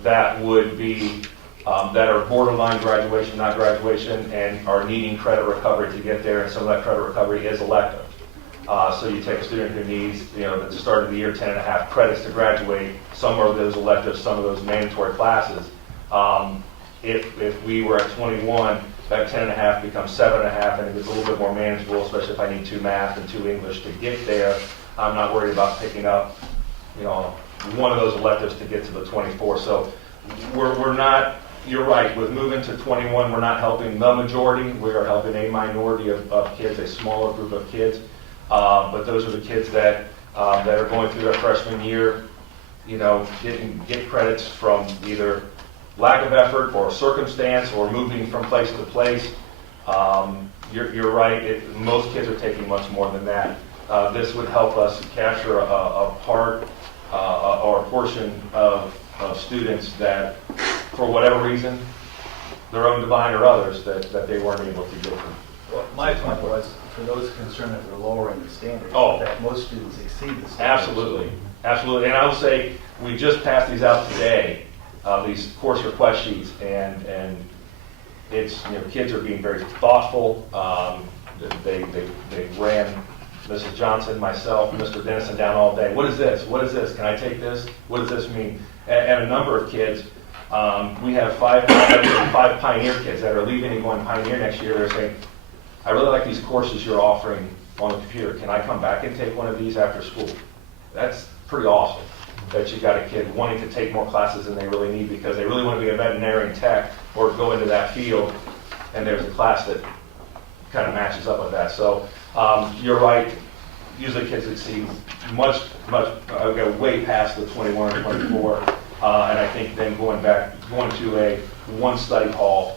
that would be that are borderline graduation, not graduation, and are needing credit recovery to get there. And some of that credit recovery is elective. So you take a student who needs, at the start of the year, 10.5 credits to graduate. Some of those electives, some of those mandatory classes. If we were at 21, that 10.5 becomes 7.5, and it gets a little bit more manageable, especially if I need 2 math and 2 English to get there. I'm not worried about picking up, one of those electives to get to the 24. So we're not, you're right, with moving to 21, we're not helping the majority. We are helping a minority of kids, a smaller group of kids. But those are the kids that are going through their freshman year, get credits from either lack of effort or circumstance or moving from place to place. You're right, most kids are taking much more than that. This would help us capture a part or a portion of students that, for whatever reason, their own divine or others, that they weren't able to get them. Well, my point was, for those concerned that we're lowering the standards, Oh. that most students exceed the standards. Absolutely, absolutely. And I will say, we just passed these out today, these course request sheets, and it's, kids are being very thoughtful. They ran Mrs. Johnson, myself, Mr. Dennison down all day. What is this? What is this? Can I take this? What does this mean? And a number of kids, we have five Pioneer kids that are leaving and going Pioneer next year. They're saying, I really like these courses you're offering on the computer. Can I come back and take one of these after school? That's pretty awesome that you got a kid wanting to take more classes than they really need because they really want to be a veterinarian tech or go into that field, and there's a class that kind of matches up with that. So you're right. Usually kids exceed go way past the 21 or 24, and I think then going to a one study hall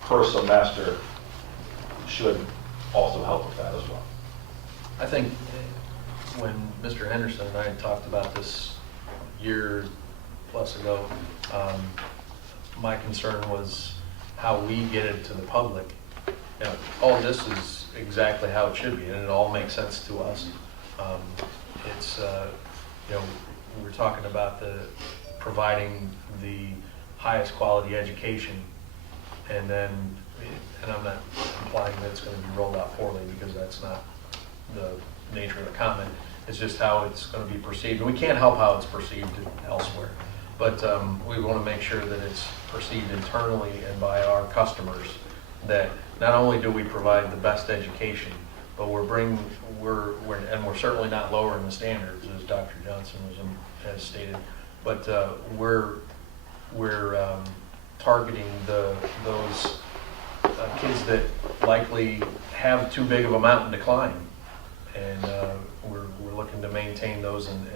per semester should also help with that as well. I think when Mr. Henderson and I had talked about this year plus ago, my concern was how we get it to the public. All this is exactly how it should be, and it all makes sense to us. It's, we're talking about providing the highest quality education, and I'm not implying that it's going to be rolled out poorly, because that's not the nature of the comment. It's just how it's going to be perceived. And we can't help how it's perceived elsewhere, but we want to make sure that it's perceived internally and by our customers that not only do we provide the best education, but we're certainly not lowering the standards, as Dr. Johnson has stated, but we're targeting those kids that likely have too big of a mountain to climb, and we're looking to maintain those and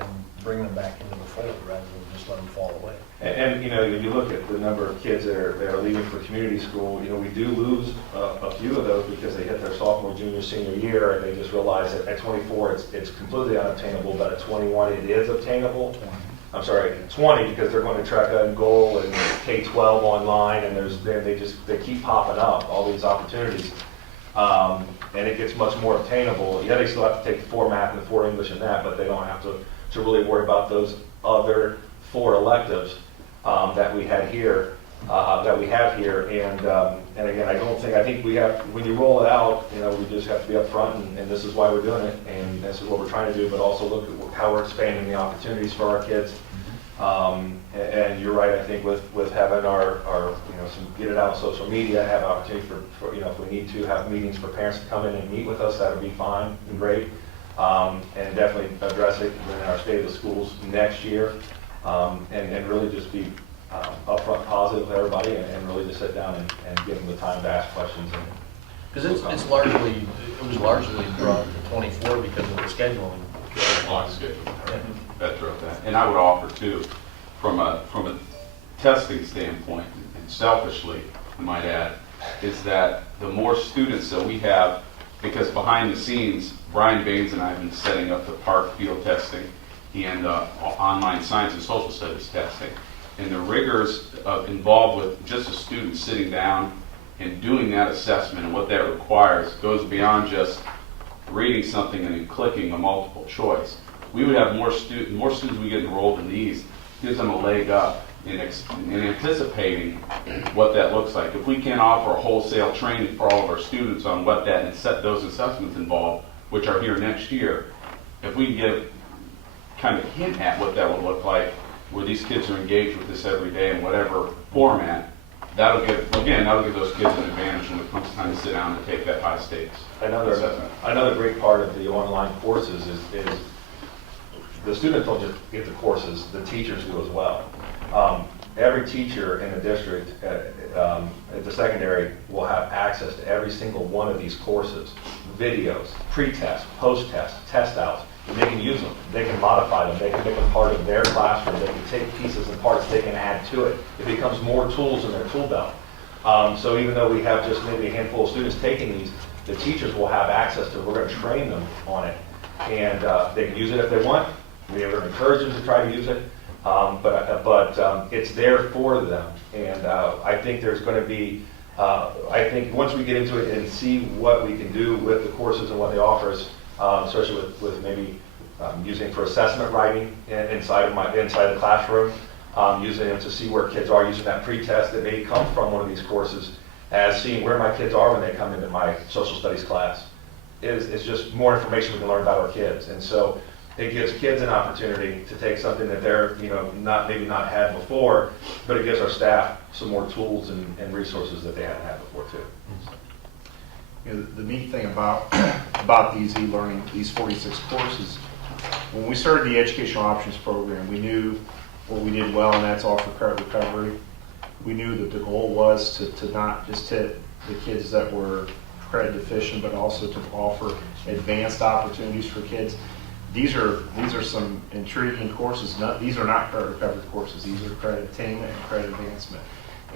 bring them back into the fold rather than just let them fall away. And if you look at the number of kids that are leaving for community school, we do lose a few of those because they hit their sophomore, junior, senior year, and they just realize that at 24 it's completely unobtainable, but at 21 it is obtainable. I'm sorry, 20, because they're going to track and goal and K-12 online, and they keep popping up, all these opportunities. And it gets much more obtainable. Yeah, they still have to take 4 math and 4 English and that, but they don't have to really worry about those other 4 electives that we have here. And again, I think we have, when you roll it out, we just have to be upfront, and this is why we're doing it, and this is what we're trying to do, but also look at how we're expanding the opportunities for our kids. And you're right, I think with having our get it out on social media, have opportunity for if we need to have meetings for parents to come in and meet with us, that would be fine and great. And definitely address it in our State of the Schools next year, and really just be upfront positive with everybody, and really just sit down and give them the time to ask questions. Because it was largely brought to 24 because of the scheduling. Block schedule. That drove that. And I would offer too, from a testing standpoint, and selfishly, I might add, is that the more students that we have, because behind the scenes, Brian Baines and I have been setting up the park field testing and online science and social studies testing. And the rigors involved with just a student sitting down and doing that assessment and what that requires goes beyond just reading something and then clicking a multiple choice. We would have more students we get enrolled in these, gives them a leg up in anticipating what that looks like. If we can't offer a wholesale training for all of our students on what that and set those assessments involved, which are here next year, if we can get kind of a hint at what that would look like, where these kids are engaged with this every day in whatever format, that'll give those kids an advantage when it comes time to sit down and take that high stakes assessment. Another great part of the online courses is the students don't just get the courses, the teachers do as well. Every teacher in the district at the secondary will have access to every single one of these courses, videos, pre-test, post-test, test outs. They can use them, they can modify them, they can make them part of their classroom, they can take pieces and parts, they can add to it. It becomes more tools in their tool belt. So even though we have just maybe a handful of students taking these, the teachers will have access to it. We're going to train them on it. And they can use it if they want. We're going to encourage them to try to use it. But it's there for them. And I think there's going to be, I think once we get into it and see what we can do with the courses and what they offer us, especially with maybe using for assessment writing inside the classroom, using them to see where kids are, using that pretest that may come from one of these courses as seeing where my kids are when they come into my social studies class. Is just more information we can learn about our kids. And so it gives kids an opportunity to take something that they're, maybe not had before, but it gives our staff some more tools and resources that they haven't had before too. The neat thing about these e-learning, these 46 courses, when we started the Educational Options Program, we knew what we did well, and that's offer credit recovery. We knew that the goal was to not just hit the kids that were credit deficient, but also to offer advanced opportunities for kids. These are some intriguing courses. These are not credit recovery courses. These are credit attainment and credit advancement.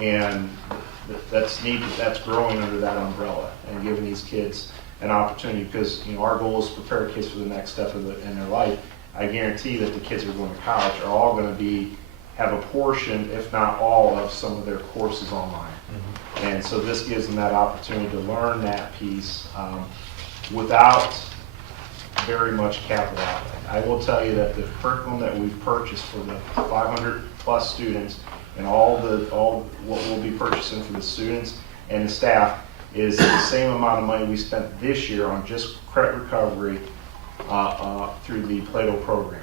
And that's neat that that's growing under that umbrella and giving these kids an opportunity, because our goal is to prepare kids for the next step in their life. I guarantee that the kids who are going to college are all going to have a portion, if not all, of some of their courses online. Mm-hmm. And so this gives them that opportunity to learn that piece without very much capital outlay. I will tell you that the curriculum that we've purchased for the 500 plus students and all what we'll be purchasing for the students and the staff is the same amount of money we spent this year on just credit recovery through the Plato program.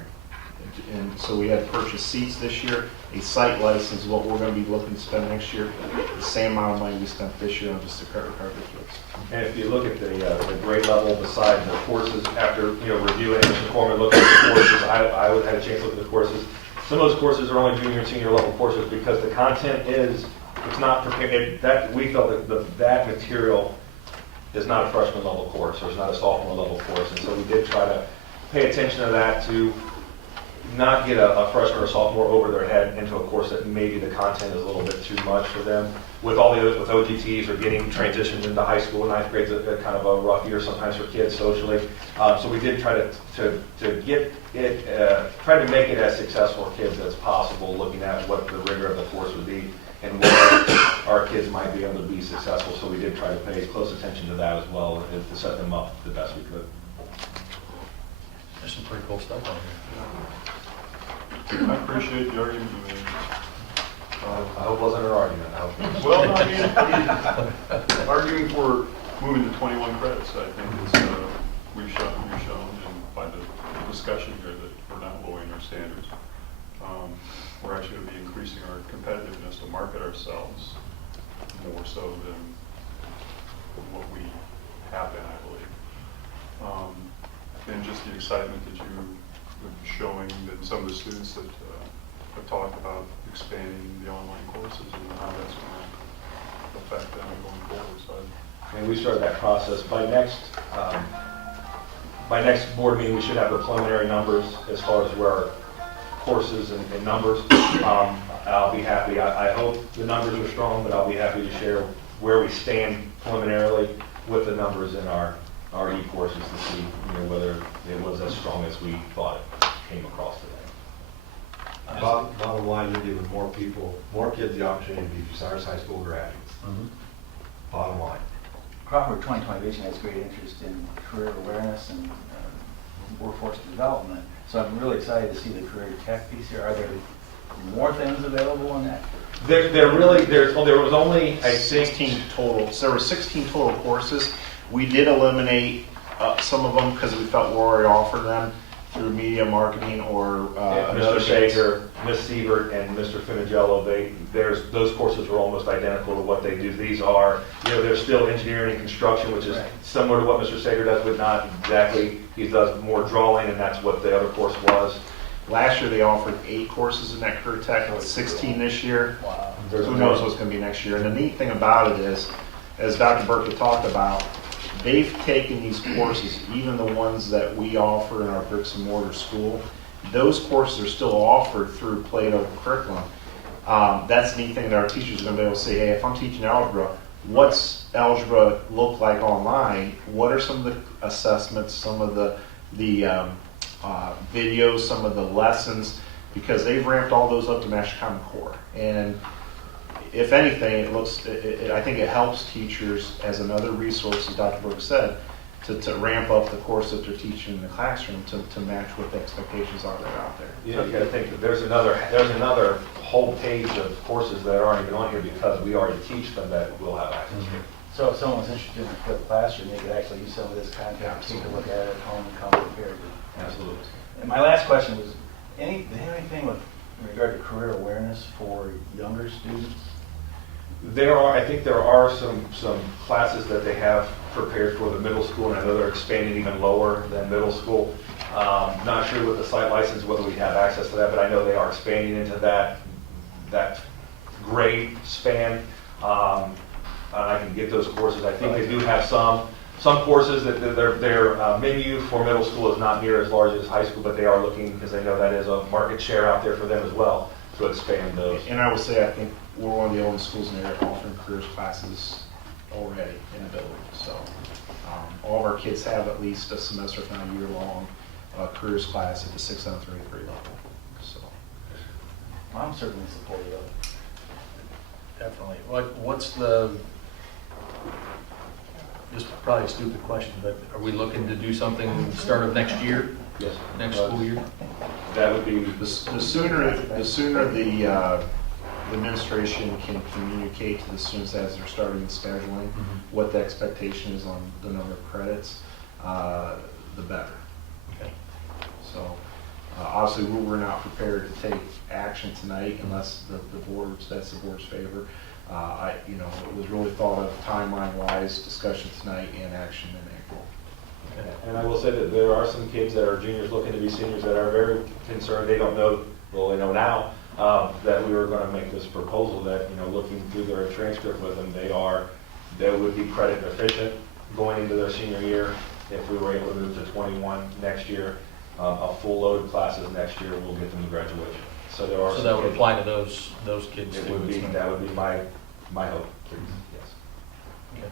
And so we had to purchase seats this year, a site license is what we're going to be looking to spend next year, the same amount of money we spent this year on just the credit recovery kids. And if you look at the grade level beside the courses, after reviewing English and form and looking at the courses, I would have had a chance to look at the courses. Some of those courses are only junior and senior level courses because the content it's not prepared. That we felt that material is not a freshman level course or it's not a sophomore level course, and so we did try to pay attention to that to not get a freshman or sophomore over their head into a course that maybe the content is a little bit too much for them. With OGTs or getting transitioned into high school, ninth grade's a kind of a rough year sometimes for kids socially. So we did try to get it, try to make it as successful for kids as possible, looking at what the rigor of the course would be and where our kids might be able to be successful. So we did try to pay close attention to that as well and to set them up the best we could. There's some pretty cool stuff on here. I appreciate the argument you made. I hope it wasn't an argument. Well, I mean, arguing for moving to 21 credits, I think is, we've shown, and by the discussion here that we're not lowering our standards. We're actually going to be increasing our competitiveness to market ourselves more so than what we have been, I believe. And just the excitement that you are showing, that some of the students that have talked about expanding the online courses and how that's going to affect them going forward. So and we started that process. By next board meeting, we should have the preliminary numbers as far as where our courses and numbers. I'll be happy. I hope the numbers are strong, but I'll be happy to share where we stand preliminarily with the numbers in our e-courses to see whether it was as strong as we thought it came across today. Bottom line, you're giving more kids the opportunity to be Bucyrus High School graduates. Mm-hmm. Bottom line. Crawford 2020 Vision has great interest in career awareness and workforce development. So I'm really excited to see the career tech piece here. Are there more things available on that? There was only, I think, 16 total. So there were 16 total courses. We did eliminate some of them because we felt we already offered them through media marketing or Mr. Sager, Ms. Siebert, and Mr. Finigello. Those courses were almost identical to what they do. These are, they're still engineering and construction, which is similar to what Mr. Sager does, but not exactly. He does more drawing, and that's what the other course was. Last year they offered 8 courses in that career tech, 16 this year. Wow. Who knows what's going to be next year. And the neat thing about it is, as Dr. Berkeley talked about, they've taken these courses, even the ones that we offer in our bricks and mortar school, those courses are still offered through Plato curriculum. That's the neat thing that our teachers are going to be able to say, hey, if I'm teaching algebra, what's algebra look like online? What are some of the assessments, some of the videos, some of the lessons? Because they've ramped all those up to Master Common Core. And if anything, I think it helps teachers as another resource, as Dr. Brooks said, to ramp up the course that they're teaching in the classroom to match what the expectations are that are out there. You got to think that there's another whole page of courses that aren't even on here because we already teach them that we'll have access to. So if someone's interested in a flipped classroom, they could actually use some of this content, take a look at it at home and come prepared. Absolutely. And my last question was, anything with in regard to career awareness for younger students? I think there are some classes that they have prepared for the middle school, and I know they're expanding even lower than middle school. Not sure with the site license whether we have access to that, but I know they are expanding into that grade span. And I can get those courses. I think they do have some courses that their menu for middle school is not near as large as high school, but they are looking, because they know that is a market share out there for them as well, to expand those. And I will say, I think we're one of the only schools in the area offering careers classes already in the building. So all of our kids have at least a semester, if not a year-long careers class at the 6th and 3rd grade level. So I'm certainly supportive of it. Definitely. What's the, this is probably a stupid question, but are we looking to do something start of next year? Yes. Next school year? That would be the sooner the administration can communicate to the students as they're starting scheduling what the expectation is on the number of credits, the better. Okay. So obviously we're not prepared to take action tonight unless that's the board's favor. It was really thought of timeline-wise, discussion tonight and action in April. Okay. And I will say that there are some kids that are juniors looking to be seniors that are very concerned. They don't know, well, they know now, that we were going to make this proposal that, looking through their transcript with them, they would be credit deficient going into their senior year. If we were able to move to 21 next year, a full load of classes next year will get them to graduation. So there are. So that would apply to those kids It too. would be, that would be my hope. Yes. Okay.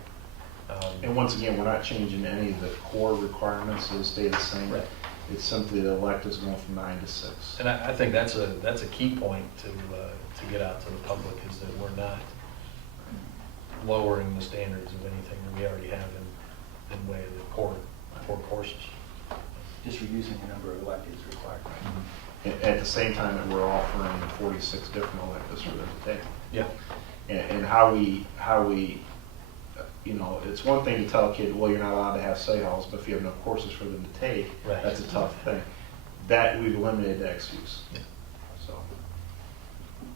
And once again, we're not changing any of the core requirements, so they stay the same. Right. It's simply the electives going from 9 to 6. And I think that's a key point to get out to the public, is that we're not lowering the standards of anything that we already have in way of the core courses. Just reducing the number of electives required. At the same time that we're offering 46 different electives for them to take. Yeah. And how we, it's one thing to tell a kid, well, you're not allowed to have study halls, but if you have no courses for them to take, Right. that's a tough thing. That we've eliminated that excuse. Yeah. So.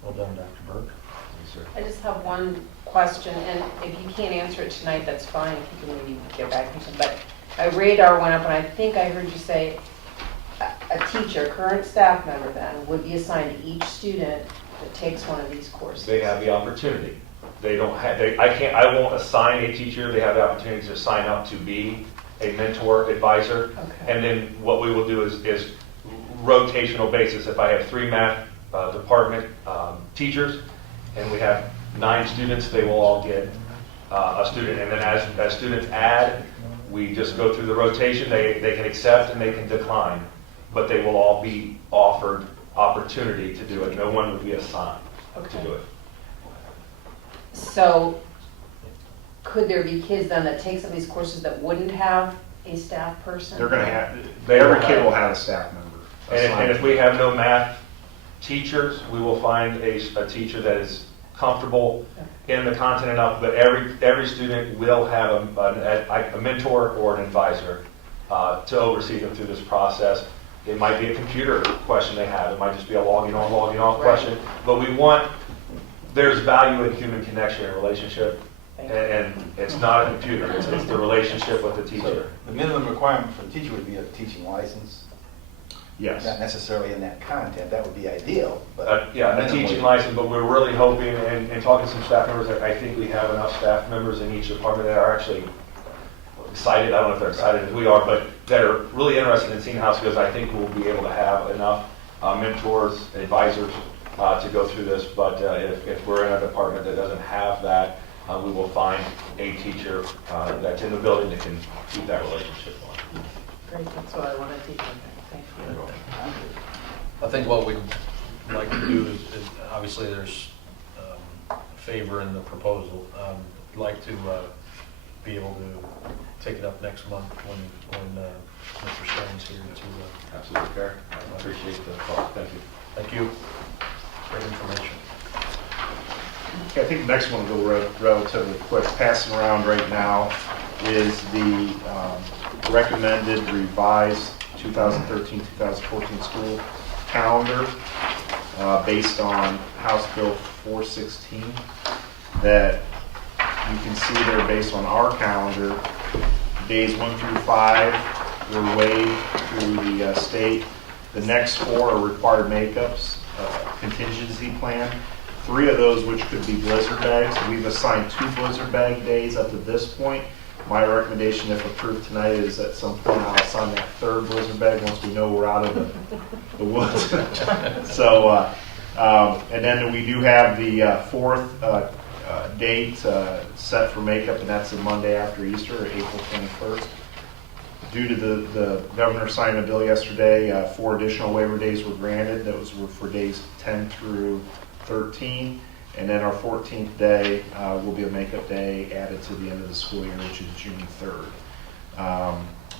Well done, Dr. Burke. Yes, sir. I just have one question, and if you can't answer it tonight, that's fine, if you can maybe get back to me. But my radar went up, and I think I heard you say a teacher, current staff member then, would be assigned to each student that takes one of these courses. They have the opportunity. They don't have, I won't assign a teacher. They have the opportunity to sign up to be a mentor, advisor. Okay. And then what we will do is rotational basis. If I have 3 math department teachers and we have 9 students, they will all get a student. And then as students add, we just go through the rotation. They can accept and they can decline, but they will all be offered opportunity to do it. No one would be assigned to do it. So could there be kids then that take some of these courses that wouldn't have a staff person? They're going to have, They every will kid have- will have a staff member. And if we have no math teachers, we will find a teacher that is comfortable in the content enough, but every student will have a mentor or an advisor to oversee them through this process. It might be a computer question they have. It might just be a logging on, logging off question. But there's value in human connection and relationship, and it's not a computer. It's the relationship with the teacher. The minimum requirement for the teacher would be a teaching license. Yes. Not necessarily in that content, that would be ideal, but. A teaching license, but we're really hoping, and talking to some staff members, I think we have enough staff members in each department that are actually excited. I don't know if they're excited as we are, but that are really interested in seeing how it goes. I think we'll be able to have enough mentors, advisors to go through this, but if we're in a department that doesn't have that, we will find a teacher that's in the building that can keep that relationship going. Great, that's what I wanted to hear. Thank you. I think what we'd like to do is obviously there's favor in the proposal. I'd like to be able to take it up next month when Mr. Stone's here to. Absolutely fair. I appreciate the call. Thank you. Thank you. Great information. Okay, I think the next one will go relatively quick. Passing around right now is the recommended revised 2013-2014 school calendar based on House Bill 416 that you can see there based on our calendar. Days 1 through 5 were waived through the state. The next 4 are required makeups, contingency plan. 3 of those which could be blizzard bags. We've assigned 2 blizzard bag days up to this point. My recommendation, if approved tonight, is at some point I'll assign that 3rd blizzard bag once we know we're out of the woods. So, and then we do have the 4th date set for makeup, and that's the Monday after Easter, April 21st. Due to the governor signing a bill yesterday, 4 additional waiver days were granted. Those were for days 10 through 13. And then our 14th day will be a makeup day added to the end of the school year, which is June 3rd.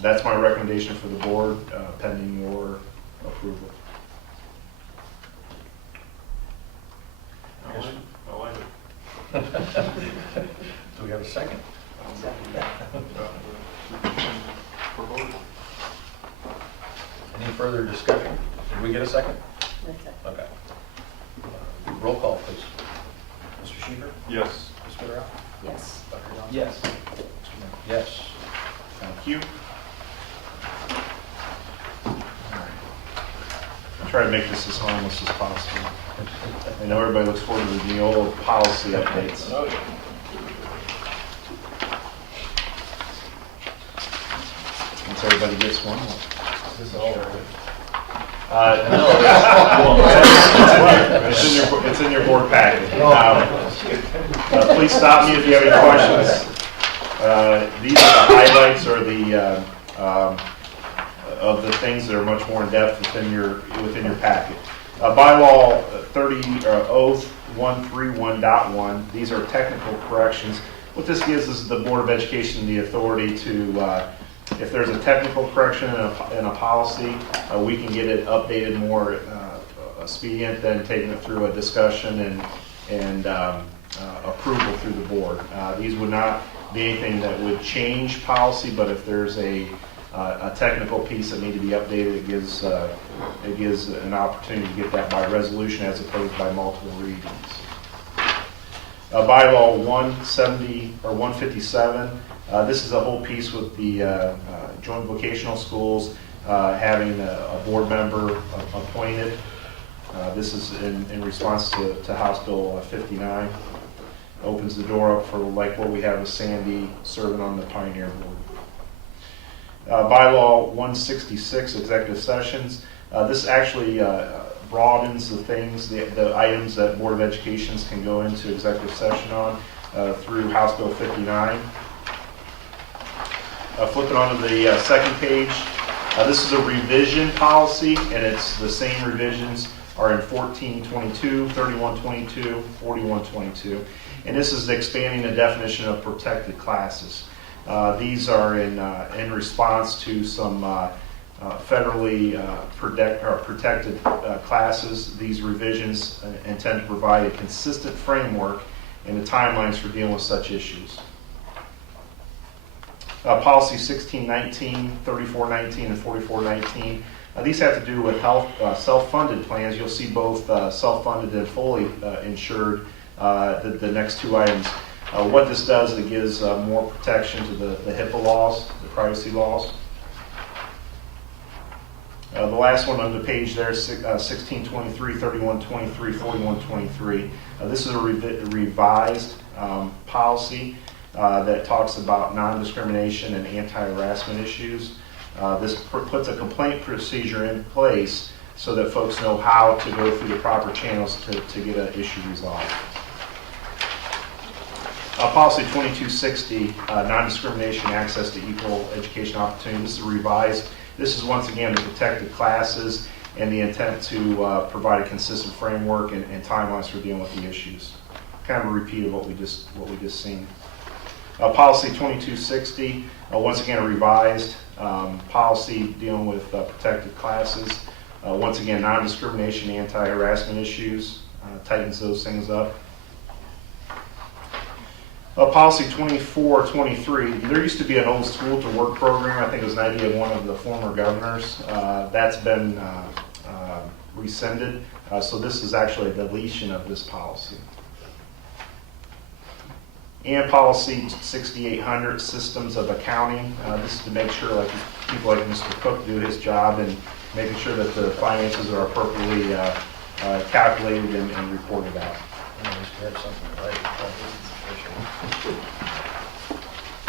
That's my recommendation for the board, pending your approval. I like it. Do we have a second? Any further discussion? Did we get a second? Okay. Roll call, please. Mr. Schieber? Yes. Ms. Whitterow? Yes. Dr. Johnson? Yes. Mr. Moore? Yes. Thank you. Try to make this as harmless as possible. I know everybody looks forward to the Neola policy updates. Once everybody gets one. This is all right. It's in your board packet. Please stop me if you have any questions. These are the highlights or the of the things that are much more in depth within your packet. Bylaw 131.1. These are technical corrections. What this gives is the Board of Education the authority to, if there's a technical correction in a policy, we can get it updated more expedient than taking it through a discussion and approval through the board. These would not be anything that would change policy, but if there's a technical piece that need to be updated, it gives an opportunity to get that by resolution as opposed by multiple readings. Bylaw 170 or 157. This is a whole piece with the joint vocational schools having a board member appointed. This is in response to House Bill 59. Opens the door up for like what we have with Sandy serving on the Pioneer Board. Bylaw 166, executive sessions. This actually broadens the things, the items that Board of Education can go into executive session on through House Bill 59. Flipping onto the second page, this is a revision policy, and it's the same revisions are in 1422, 3122, 4122. And this is expanding the definition of protected classes. These are in response to some federally protected classes. These revisions intend to provide a consistent framework and the timelines for dealing with such issues. Policy 1619, 3419, and 4419. These have to do with health self-funded plans. You'll see both self-funded and fully insured, the next 2 items. What this does, it gives more protection to the HIPAA laws, the privacy laws. The last one on the page there is 1623, 3123, 4123. This is a revised policy that talks about non-discrimination and anti-harassment issues. This puts a complaint procedure in place so that folks know how to go through the proper channels to get an issue resolved. Policy 2260, non-discrimination, access to equal education opportunity. This is revised. This is once again the protected classes and the intent to provide a consistent framework and timelines for dealing with the issues. Kind of a repeat of what we just seen. Policy 2260, once again a revised policy dealing with protected classes. Once again, non-discrimination, anti-harassment issues, tightens those things up. Policy 2423, there used to be an old school to work program. I think it was an idea of one of the former governors. That's been rescinded. So this is actually a deletion of this policy. And policy 6800, systems of accounting. This is to make sure like people like Mr. Cook do his job and making sure that the finances are appropriately calculated and reported out.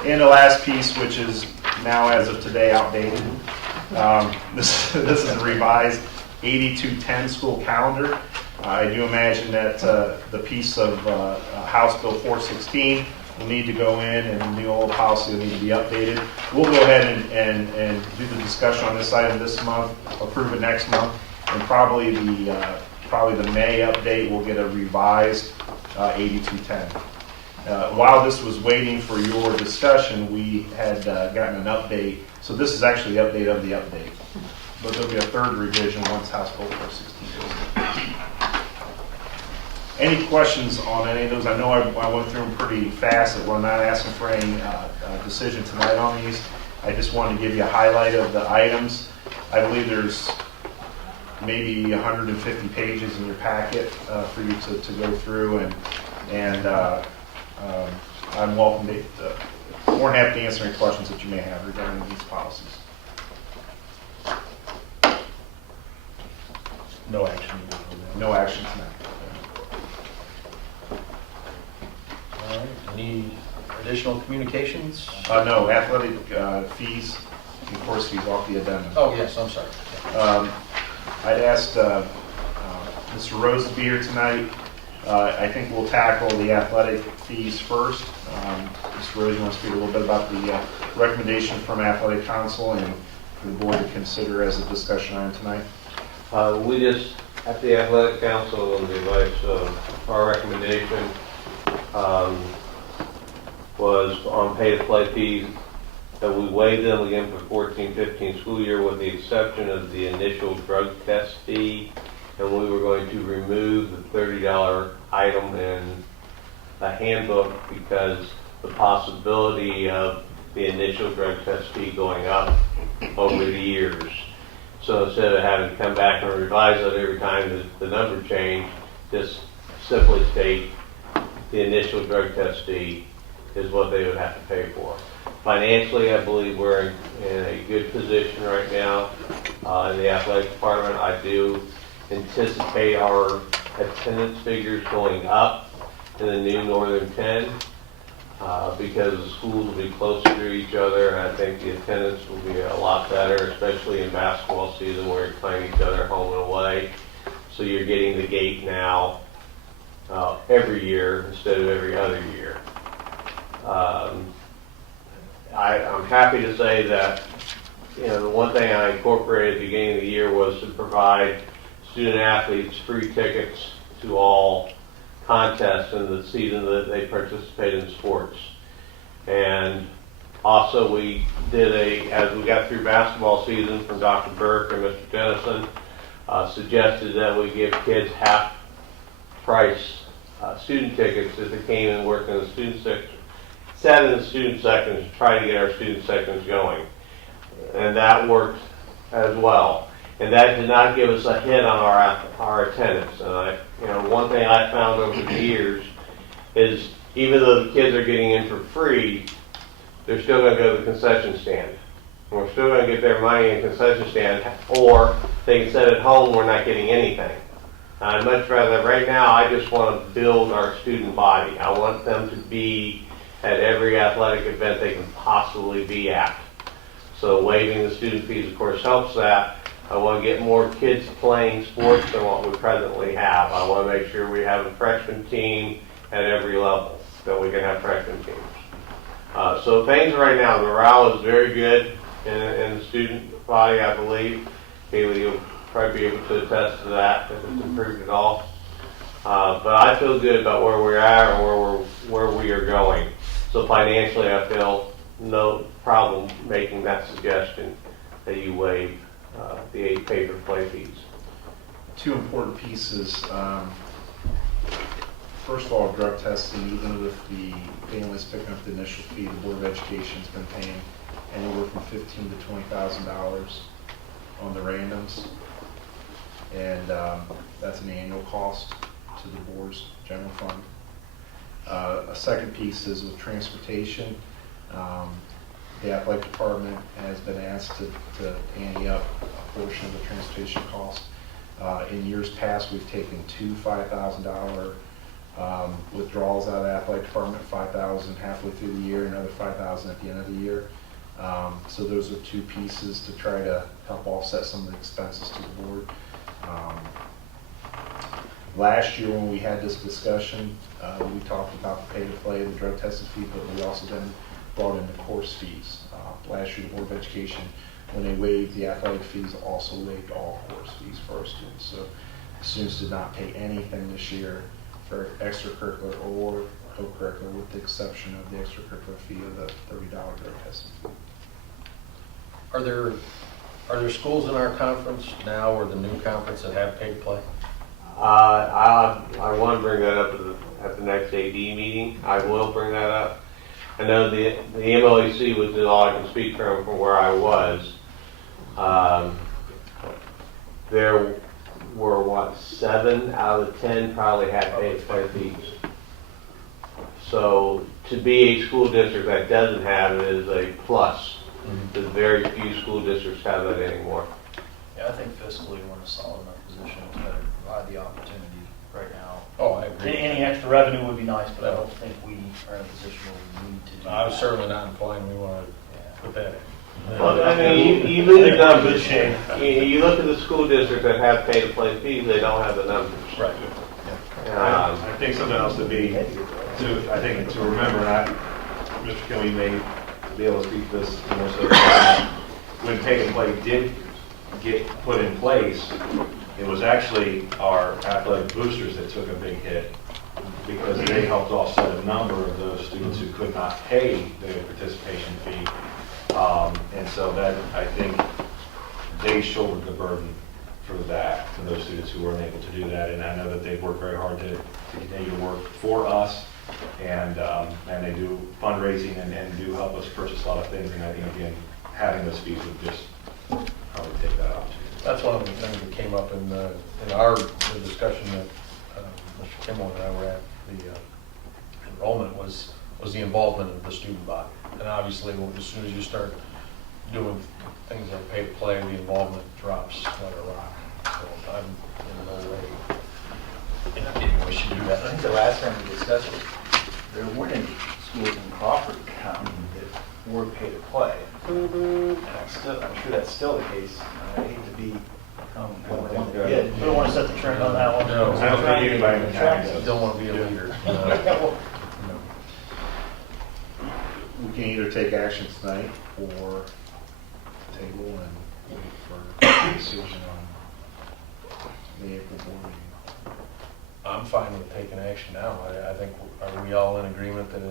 And the last piece, which is now as of today outdated, this is a revised 8210 school calendar. I do imagine that the piece of House Bill 416 will need to go in and the new old policy will need to be updated. We'll go ahead and do the discussion on this item this month, approve it next month, and probably the May update will get a revised 8210. While this was waiting for your discussion, we had gotten an update. So this is actually the update of the update. But there'll be a third revision once House Bill 416 goes in. Any questions on any of those? I know I went through them pretty fast. We're not asking for any decision tonight on these. I just wanted to give you a highlight of the items. I believe there's maybe 150 pages in your packet for you to go through, and I'm welcome to, more than happy to answer any questions that you may have regarding these policies. No action. No action tonight. All right. Any additional communications? No, athletic fees and course fees off the addendum. Oh, yes, I'm sorry. I'd asked Mr. Rose to be here tonight. I think we'll tackle the athletic fees first. Mr. Rose, you want to speak a little bit about the recommendation from Athletic Council and for the board to consider as a discussion item tonight? We just, at the Athletic Council, on the advice of our recommendation, was on pay-to-play fees, that we waived them again for 14-15 school year with the exception of the initial drug test fee, and we were going to remove the $30 item in the handbook because the possibility of the initial drug test fee going up over the years. So instead of having to come back and revise it every time the number changed, just simply state the initial drug test fee is what they would have to pay for. Financially, I believe we're in a good position right now in the athletic department. I do anticipate our attendance figures going up in the new Northern 10 because the schools will be closer to each other, and I think the attendance will be a lot better, especially in basketball season where you're playing each other home and away. So you're getting the gate now every year instead of every other year. I'm happy to say that, the one thing I incorporated at the beginning of the year was to provide student athletes free tickets to all contests in the season that they participate in sports. And also we did as we got through basketball season from Dr. Burke and Mr. Jennison, suggested that we give kids half price student tickets if they came and worked in the student section. Sat in the student sections to try to get our student sections going. And that worked as well. And that did not give us a hit on our attendance. And one thing I found over the years is even though the kids are getting in for free, they're still going to go to the concession stand. And we're still going to get their money in the concession stand, or they can sit at home, we're not getting anything. I'd much rather, right now, I just want to build our student body. I want them to be at every athletic event they can possibly be at. So waiving the student fees, of course, helps that. I want to get more kids playing sports than what we presently have. I want to make sure we have a freshman team at every level, that we can have freshman teams. So things right now, the morale is very good in the student body, I believe. Haley, you'll probably be able to attest to that, if it's improved at all. But I feel good about where we're at and where we are going. So financially, I feel no problem making that suggestion that you waive the 8 pay-for-play fees. Two important pieces. First of all, drug testing, even with the families picking up the initial fee, the Board of Education's been paying anywhere from $15,000 to $20,000 on the randoms. And that's an annual cost to the board's general fund. A second piece is with transportation. The athletic department has been asked to ante up a portion of the transportation cost. In years past, we've taken 2 $5,000 withdrawals out of the athletic department, $5,000 halfway through the year, another $5,000 at the end of the year. So those are two pieces to try to help offset some of the expenses to the board. Last year when we had this discussion, we talked about the pay-to-play, the drug testing fee, but we also then brought in the course fees. Last year, the Board of Education, when they waived the athletic fees, also waived all course fees for our students. So students did not pay anything this year for extracurricular or co-curricular, with the exception of the extracurricular fee of the $30 drug testing fee. Are there schools in our conference now or the new conference that have pay to play? I want to bring that up at the next AD meeting. I will bring that up. I know the MLEC, which is all I can speak from where I was, there were, 7 out of the 10 probably had pay-to-play fees. So to be a school district that doesn't have it is a plus. Because very few school districts have that anymore. Yeah, I think fiscally we're in a solid enough position to provide the opportunity right now. Oh, I agree. Any extra revenue would be nice, but I don't think we are in a position where we need to do I was that. certainly not implying we want to put that in. Well, I mean, you I lose think we're in numbers. good shape. You look at the school districts that have pay-to-play fees, they don't have the numbers. Right. I think something else to remember, and Mr. Kelly may be able to speak to this more so. When pay and play did get put in place, it was actually our athletic boosters that took a big hit, because they helped offset a number of those students who could not pay the participation fee. And so that, I think, they shouldered the burden for that, to those students who weren't able to do that. And I know that they've worked very hard to continue to work for us, and they do fundraising and do help us purchase a lot of things. And I think, again, having those fees would just probably take that opportunity. That's one of the things that came up in the discussion that Mr. Kimball and I were at, the enrollment was the involvement of the student body. And obviously, as soon as you start doing things like pay to play, the involvement drops like a rock. So I'm in no way indicating we should do I that. think the last time we discussed it, there weren't any schools in Crawford County that were pay to play. And I'm sure that's still the case. I hate to be, We don't want to set the trend on that one. No. I don't think anybody in the county does. Don't want to be a leader. We can either take action tonight or table and wait for a decision on the April board meeting. I'm fine with taking action now. I think, are we all in agreement that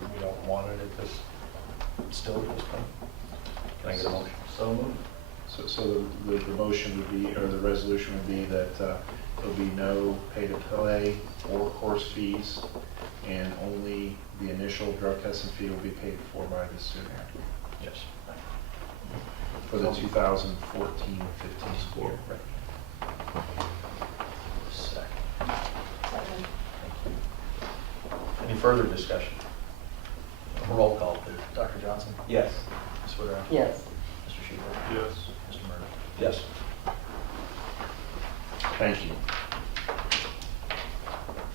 we don't want it at this, still at this point? Can I get a motion? so moved. So the motion would be, or the resolution would be that there'll be no pay-to-play or course fees, and only the initial drug testing fee will be paid for by the student Yes. for the 2014-15 school year. Second. Any further discussion? Roll call, please. Dr. Johnson? Yes. Ms. Woodruff? Yes. Mr. Sheehan? Yes. Mr. Murray? Yes. Thank you.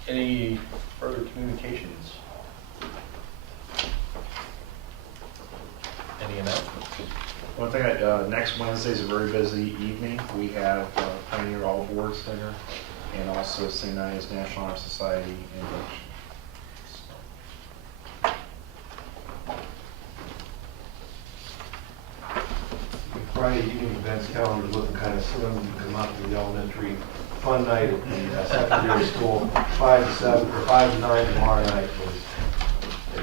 Any further communications? Any announcements? One thing, next Wednesday is a very busy evening. We have Pioneer All Awards dinner and also St. Anna's National Honor Society induction. Friday evening events calendar is looking kind of slim. You can come out to the elementary fun night at the secondary school, 5 to 7, or 5 to 9 tomorrow night, please. The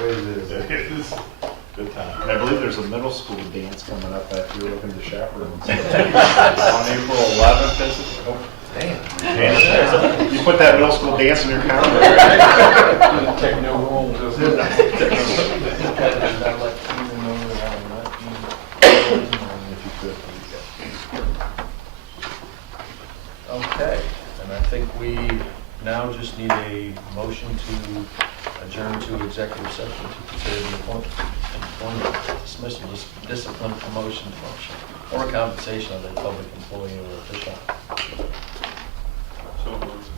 way it is. It is good time. And I believe there's a middle school dance coming up if you're looking to chaperone. On April 11th, is it? Oh, damn. You put that middle school dance in your calendar. Take no roll. Okay, and I think we now just need a motion to adjourn to executive session to consider the employment, dismissal, discipline, promotion, function, or compensation of a public employee or official. So moved.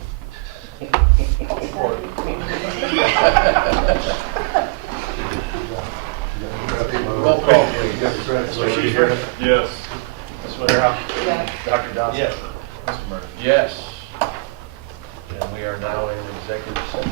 Roll call, please. Mr. Schieffer? Yes. Ms. Winterhouse? Yes. Dr. Johnson? Yes. Mr. Murray? Yes. And we are now in executive session.